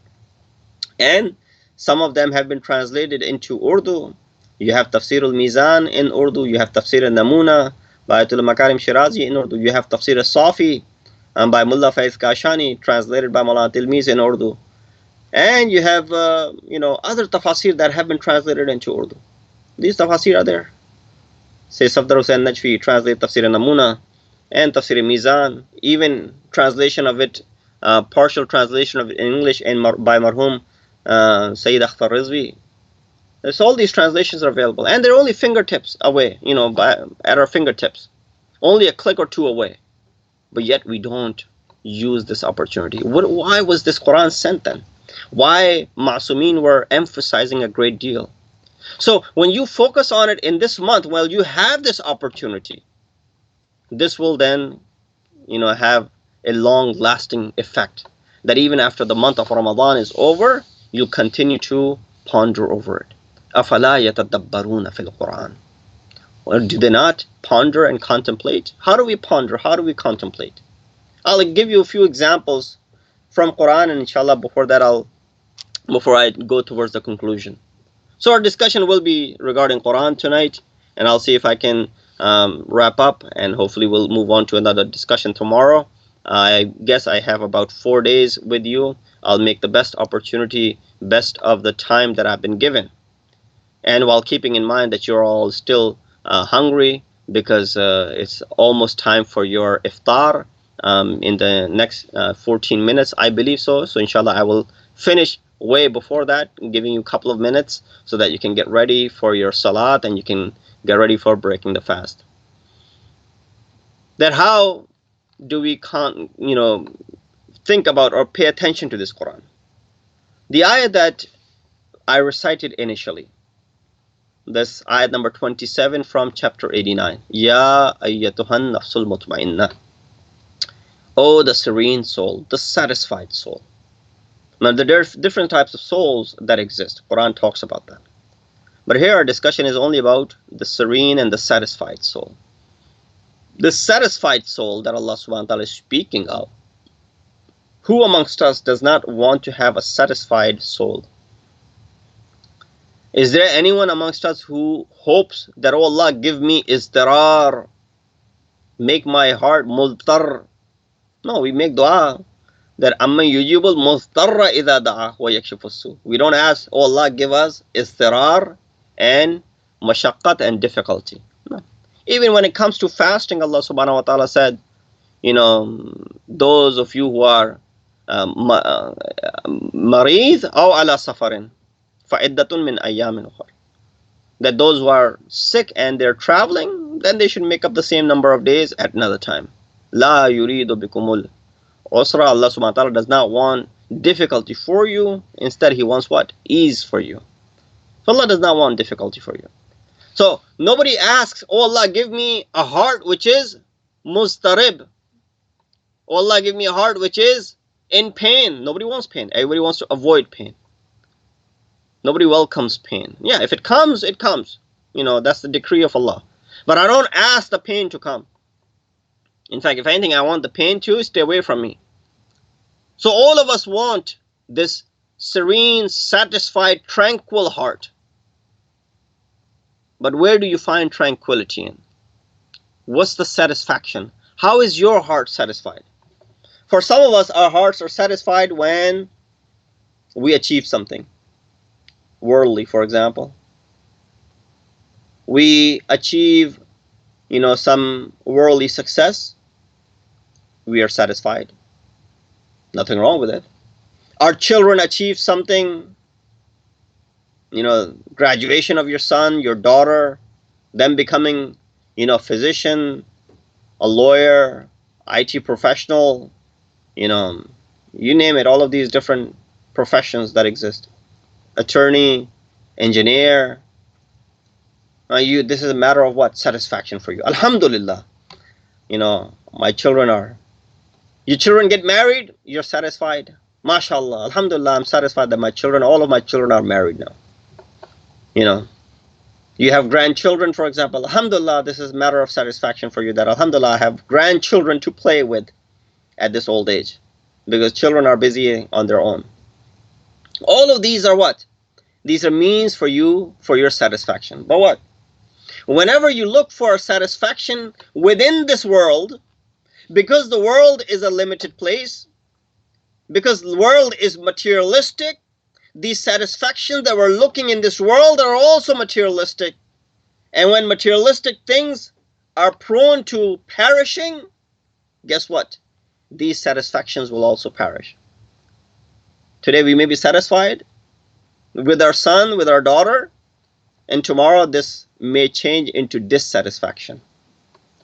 And some of them have been translated into Urdu. You have Tafsir al-Mizan in Urdu. You have Tafsir al-Namuna by Atul Makarim Shirazi in Urdu. You have Tafsir al-Safi by Mullah Faiz Kashani, translated by Maulana Tilmiz in Urdu. And you have, other tafsir that have been translated into Urdu. These tafsir are there. Say Safdar Hussain Najfi translate Tafsir al-Namuna and Tafsir al-Mizan. Even translation of it, partial translation of it in English by Marhum Sayyid Akhtar Rizvi. So all these translations are available, and they're only fingertips away, at our fingertips, only a click or two away. But yet we don't use this opportunity. Why was this Quran sent then? Why Ma'sumin were emphasizing a great deal? So when you focus on it in this month, well, you have this opportunity. This will then, have a long-lasting effect, that even after the month of Ramadan is over, you'll continue to ponder over it. أَفَلَا يَتَدَبَّرُونَ فِي الْقُرْآنِ. Or do they not ponder and contemplate? How do we ponder? How do we contemplate? I'll give you a few examples from Quran, and inshallah before I go towards the conclusion. So our discussion will be regarding Quran tonight, and I'll see if I can wrap up, and hopefully we'll move on to another discussion tomorrow. I guess I have about 4 days with you. I'll make the best opportunity, best of the time that I've been given, and while keeping in mind that you're all still hungry, because it's almost time for your iftar in the next 14 minutes, I believe so. So inshallah, I will finish way before that, giving you a couple of minutes so that you can get ready for your salat and you can get ready for breaking the fast. That how do we think about or pay attention to this Quran? The ayah that I recited initially, this ayat number 27 from chapter 89. Ya ayyatuhan nafsul mutmainnah. Oh, the serene soul, the satisfied soul. Now, there are different types of souls that exist. Quran talks about that. But here our discussion is only about the serene and the satisfied soul. The satisfied soul that Allah subhanahu wa ta'ala is speaking of. Who amongst us does not want to have a satisfied soul? Is there anyone amongst us who hopes that, oh Allah, give me izdirar, make my heart multar? No, we make dua that amma yujibul multarra idha da'a wa yakshifus. We don't ask, oh Allah, give us izdirar and mashaqqat and difficulty. No. Even when it comes to fasting, Allah subhanahu wa ta'ala said, those of you who are marid aw ala safarin, min ayyamin ukhar. That those who are sick and they're traveling, then they should make up the same number of days at another time. La yuridu bikumul usra. Allah subhanahu wa ta'ala does not want difficulty for you. Instead, He wants what? Ease for you. So Allah does not want difficulty for you. So nobody asks, oh Allah, give me a heart which is mustarib. Oh Allah, give me a heart which is in pain. Nobody wants pain. Everybody wants to avoid pain. Nobody welcomes pain. Yeah, if it comes, it comes. That's the decree of Allah. But I don't ask the pain to come. In fact, if anything, I want the pain to stay away from me. So all of us want this serene, satisfied, tranquil heart. But where do you find tranquility in? What's the satisfaction? How is your heart satisfied? For some of us, our hearts are satisfied when we achieve something. Worldly, for example. We achieve, some worldly success. We are satisfied. Nothing wrong with it. Our children achieve something, graduation of your son, your daughter, them becoming, a physician, a lawyer, IT professional, you name it, all of these different professions that exist. Attorney, engineer. This is a matter of what? Satisfaction for you. Alhamdulillah. My children are. Your children get married, you're satisfied. MashaAllah. Alhamdulillah, I'm satisfied that all of my children are married now. You have grandchildren, for example. Alhamdulillah, this is a matter of satisfaction for you that Alhamdulillah, I have grandchildren to play with at this old age. Because children are busy on their own. All of these are what? These are means for you, for your satisfaction. But what? Whenever you look for satisfaction within this world, because the world is a limited place, because the world is materialistic, these satisfactions that we're looking in this world are also materialistic. And when materialistic things are prone to perishing, guess what? These satisfactions will also perish. Today we may be satisfied with our son, with our daughter, and tomorrow this may change into dissatisfaction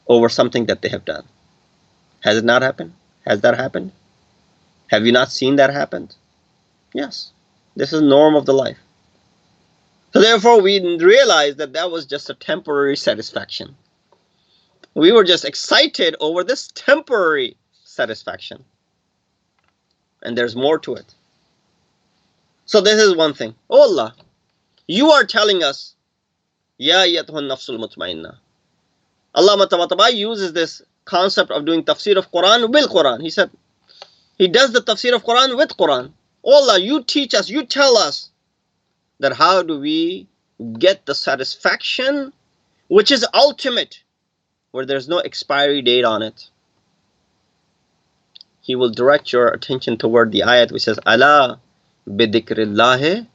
over something that they have done. Has it not happened? Has that happened? Have you not seen that happen? Yes. This is the norm of the life. So therefore we realize that was just a temporary satisfaction. We were just excited over this temporary satisfaction. And there's more to it. So this is one thing. Oh Allah, you are telling us, Ya ayyatuhan nafsul mutmainnah. Allah Ta'ala uses this concept of doing tafsir of Quran with Quran. He said, He does the tafsir of Quran with Quran. Oh Allah, you teach us, you tell us that how do we get the satisfaction which is ultimate, where there's no expiry date on it. He will direct your attention toward the ayat which says, Ala bidhikrillahi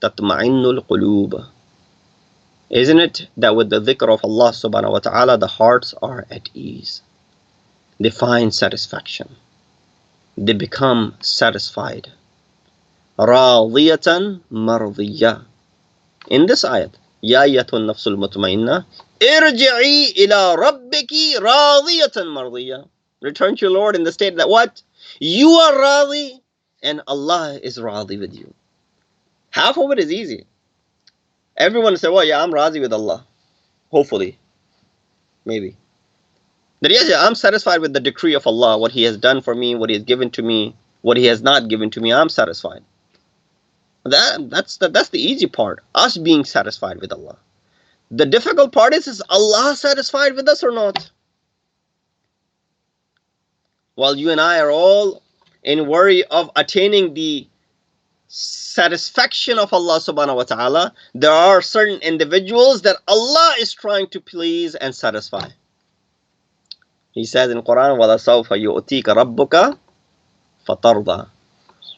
tatma'innul qulub. Isn't it that with the dhikr of Allah subhanahu wa ta'ala, the hearts are at ease? They find satisfaction. They become satisfied. Radiyatan mardiyya. In this ayat, Ya ayyatuhan nafsul mutmainna, irji'i ila rabbiki radiyatan mardiyya. Return to your Lord in the state that what? You are radi and Allah is radi with you. Half of it is easy. Everyone will say, well, yeah, I'm razi with Allah. Hopefully. Maybe. That yes, yeah, I'm satisfied with the decree of Allah, what He has done for me, what He has given to me, what He has not given to me, I'm satisfied. That's the easy part, us being satisfied with Allah. The difficult part is Allah satisfied with us or not? While you and I are all in worry of attaining the satisfaction of Allah subhanahu wa ta'ala, there are certain individuals that Allah is trying to please and satisfy. He says in Quran, وَلَسَوْفَ يُؤْتِيكَ رَبُّكَ فَتَرْضَى.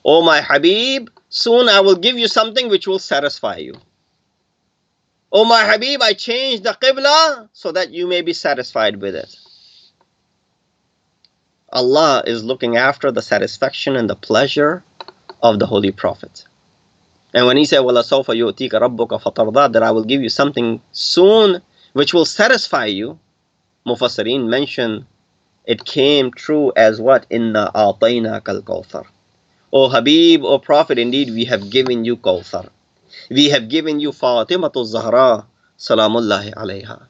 O my Habib, soon I will give you something which will satisfy you. O my Habib, I changed the Qibla so that you may be satisfied with it. Allah is looking after the satisfaction and the pleasure of the Holy Prophet. And when he said, وَلَسَوْفَ يُؤْتِيكَ رَبُّكَ فَتَرْضَى, that I will give you something soon which will satisfy you, Mufassirin mention it came true as what? إِنَّا أَعْطَيْنَاكَ الْكَوْثَرَ. O Habib, O Prophet, indeed we have given you Kawthar. We have given you Fatimatu Zahra, Salamullahi alayha.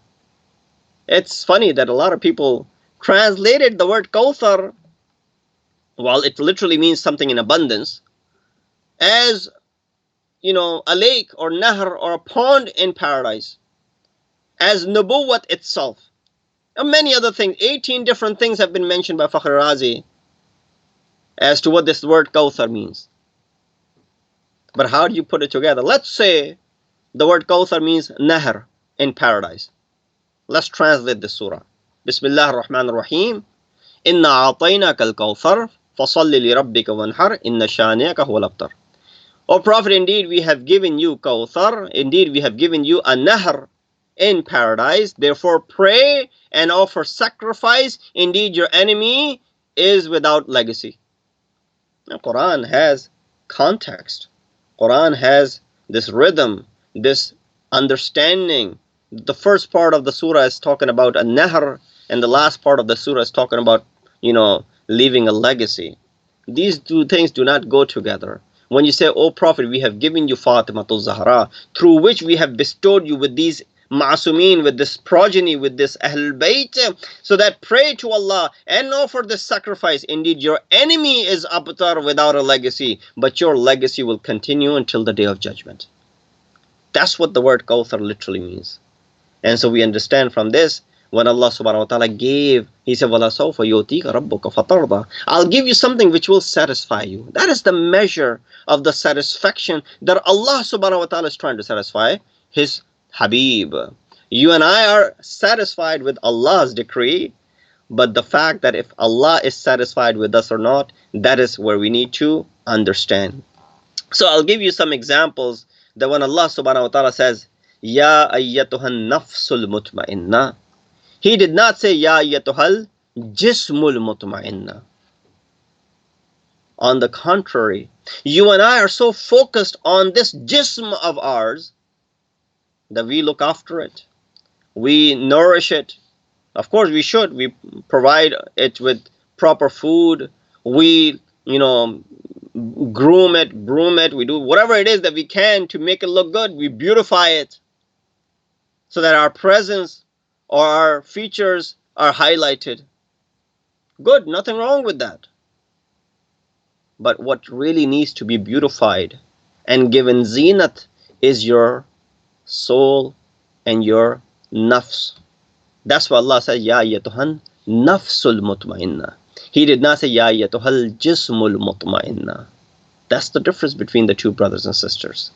It's funny that a lot of people translated the word Kawthar, while it literally means something in abundance, as, a lake or nahr or a pond in paradise, as nubuwwat itself. And many other things, 18 different things have been mentioned by Fakhr Razi as to what this word Kawthar means. But how do you put it together? Let's say the word Kawthar means nahr in paradise. Let's translate this surah. Bismillah ar-Rahman ar-Rahim. Inna a'tainaka al-Kawthar fasalli li rabbika wanhar inna shani'aka huwal abtar. O Prophet, indeed we have given you Kawthar, indeed we have given you a nahr in paradise, therefore pray and offer sacrifice, indeed your enemy is without legacy. Now Quran has context. Quran has this rhythm, this understanding. The first part of the surah is talking about a nahr, and the last part of the surah is talking about, leaving a legacy. These two things do not go together. When you say, O Prophet, we have given you Fatimatu Zahra, through which we have bestowed you with these Ma'asumeen, with this progeny, with this Ahlul Bayt, so that pray to Allah and offer this sacrifice. Indeed, your enemy is abtar, without a legacy, but your legacy will continue until the day of judgment. That's what the word Kawthar literally means. And so we understand from this, when Allah subhanahu wa ta'ala gave, He said, وَلَسَوْفَ يُؤْتِيكَ رَبُّكَ فَتَرْضَى. I'll give you something which will satisfy you. That is the measure of the satisfaction that Allah subhanahu wa ta'ala is trying to satisfy His Habib. You and I are satisfied with Allah's decree, but the fact that if Allah is satisfied with us or not, that is where we need to understand. So I'll give you some examples that when Allah subhanahu wa ta'ala says, Ya ayyatuhan nafsul mutma'inna, He did not say Ya ayyatuhal jismul mutma'inna. On the contrary, you and I are so focused on this jism of ours that we look after it, we nourish it. Of course we should. We provide it with proper food. We, groom it, broom it. We do whatever it is that we can to make it look good. We beautify it so that our presence or our features are highlighted. Good, nothing wrong with that. But what really needs to be beautified and given zinat is your soul and your nafs. That's why Allah said, Ya ayyatuhan nafsul mutma'inna. He did not say, Ya ayyatuhal jismul mutma'inna. That's the difference between the two brothers and sisters.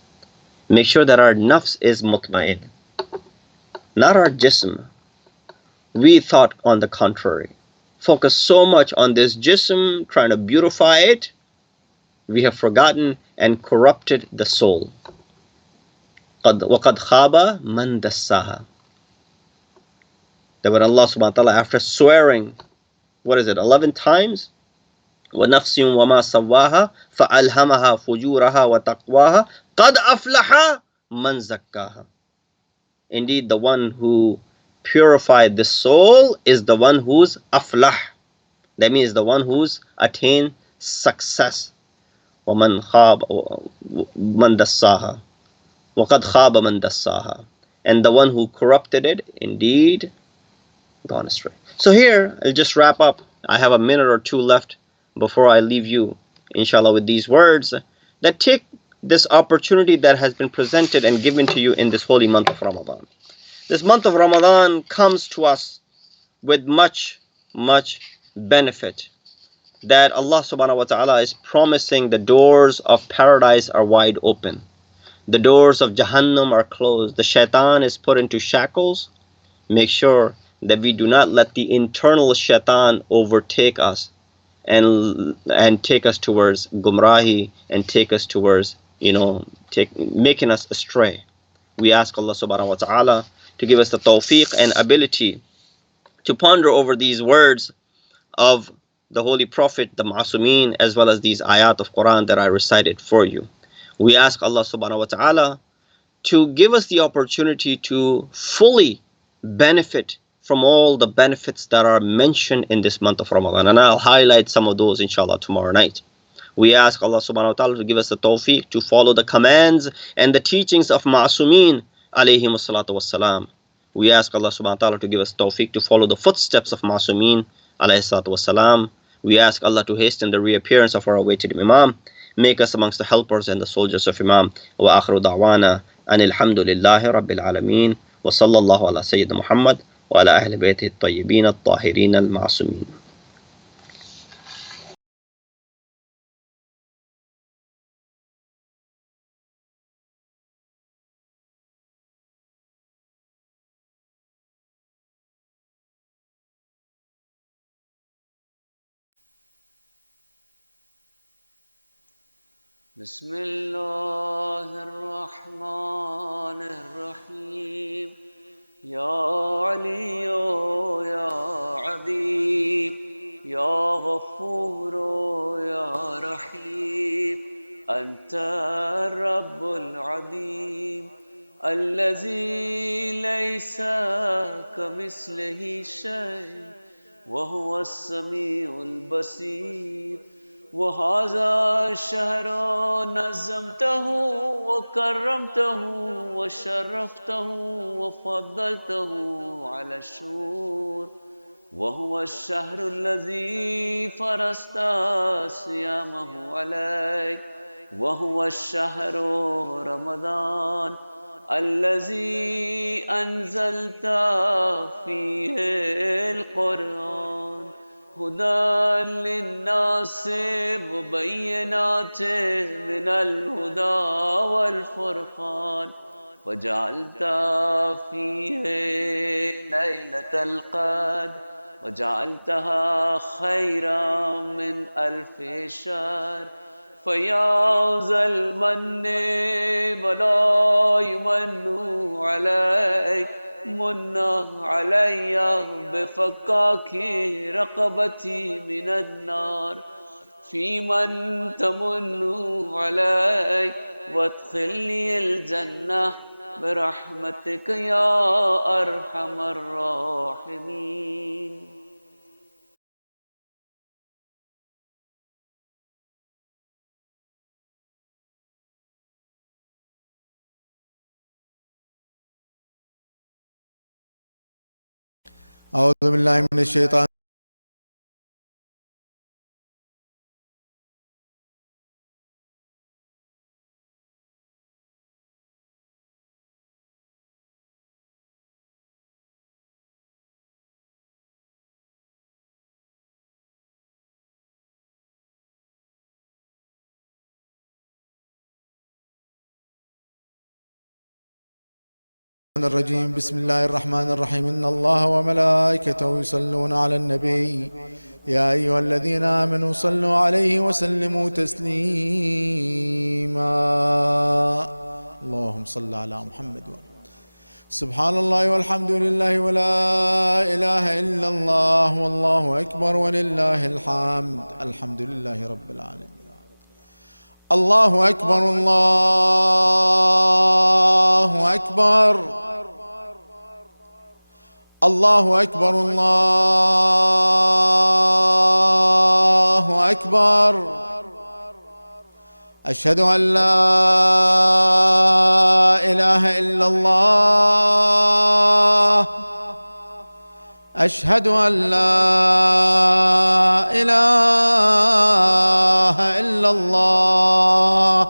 Make sure that our nafs is mutma'in. not our jism. We thought on the contrary. Focus so much on this jism, trying to beautify it, we have forgotten and corrupted the soul. وَقَدْ خَابَ مَنْ دَسَّاهَا. That when Allah subhanahu wa ta'ala, after swearing, what is it, 11 times? وَنَفْسٍ وَمَا سَوَّاهَا فَأَلْهَمَهَا فُجُورَهَا وَتَقْوَاهَا قَدْ أَفْلَحَ مَنْ زَكَّاهَا. Indeed, the one who purified the soul is the one who's aflah. That means the one who's attained success. وَمَنْ خَابَ مَنْ دَسَّاهَا وَقَدْ خَابَ مَنْ دَسَّاهَا. And the one who corrupted it, indeed, gone astray. So here, I'll just wrap up. I have a minute or two left before I leave you, inshallah, with these words that take this opportunity that has been presented and given to you in this holy month of Ramadan. This month of Ramadan comes to us with much, much benefit, that Allah subhanahu wa ta'ala is promising the doors of paradise are wide open. The doors of Jahannam are closed. The shaitan is put into shackles. Make sure that we do not let the internal shaitan overtake us and take us towards gumrahi and take us towards, making us astray. We ask Allah subhanahu wa ta'ala to give us the tawfiq and ability to ponder over these words of the Holy Prophet, the Ma'asumeen, as well as these ayat of Quran that I recited for you. We ask Allah subhanahu wa ta'ala to give us the opportunity to fully benefit from all the benefits that are mentioned in this month of Ramadan. And I'll highlight some of those inshallah tomorrow night. We ask Allah subhanahu wa ta'ala to give us the tawfiq to follow the commands and the teachings of Ma'asumeen alayhimu salatu wassalam. We ask Allah subhanahu wa ta'ala to give us tawfiq to follow the footsteps of Ma'asumeen alayhi salatu wassalam. We ask Allah to hasten the reappearance of our awaited Imam. Make us amongst the helpers and the soldiers of Imam. Wa akhiru da'wana anil hamdulillahi rabbil alameen. Wa sallallahu ala Sayyidina Muhammad wa ala ahli baytihi at-tayyibin at-tahirin al-ma'sumin. بسم الله الرحمن الرحيم يا علي يا عظيم يا غفور يا رحيم أنت الرب العظيم الذي ليس كمثله شيء وهو السميع البصير وهذا الشهر نظمته وكرمته وشرفته وفضلته على الشهور وهو الشهر الذي فرضت صيامه عليك وهو الشهر رمضان الذي أنزلت فيه القرآن هدى للناس مبينات من الهدى والفرقان وجعلت فيه ليلة القدر وجعلتها خيرا من 1000 شهر فيا ذا المن ولا يمن عليك من علي بفكاك رقبتي من النار في من تمن علي وادخلني الجنة برحمتك يا أرحم الراحمين. أعوذ بالله من الشيطان الرجيم. بسم الله الرحمن الرحيم. إن الله وملائكته يصلون على النبي يا أيها الذين آمنوا صلوا عليه وسلموا تسليما. اللهم صل على محمد وآله. سبحان الله والحمد لله ولا إله إلا الله والله أكبر ولله الحمد. الحمد لله رب العالمين. الله أكبر الله أكبر الله أكبر الله أكبر. أشهد أن لا إله إلا الله. أشهد أن لا إله إلا الله.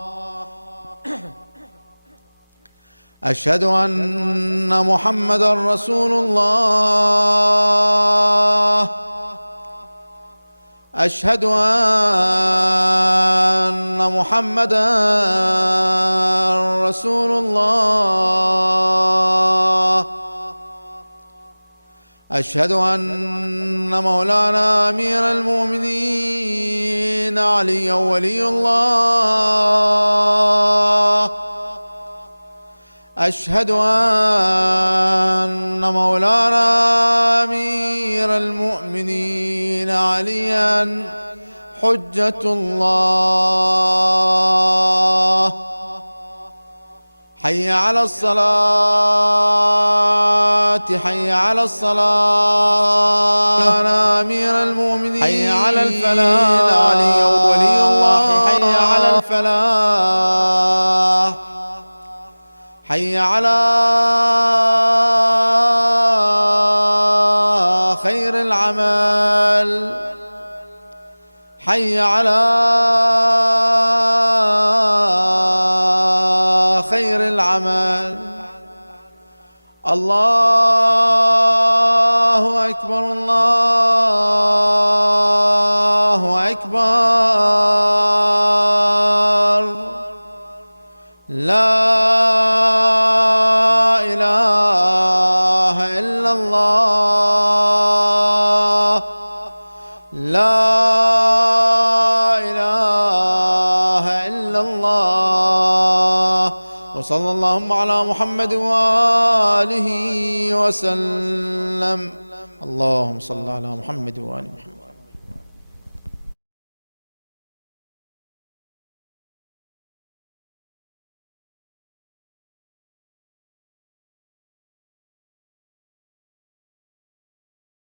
أشهد أن محمدا رسول الله. أشهد أن محمدا رسول الله. أشهد أن مولانا أمير المؤمنين علي ولي الله. أشهد أن مولانا أمير المؤمنين عليا حجة الله. حي على الصلاة حي على الصلاة. أنا أمير المؤمنين حي على الفلاح علي ولي الله. حي على الفلاح. حي على خير العمل. حي على خير العمل. الله أكبر الله أكبر. لا إله إلا الله. لا إله إلا الله. وصلى اللهم على محمد وآله وسلم. اللهم صل على محمد وآل محمد.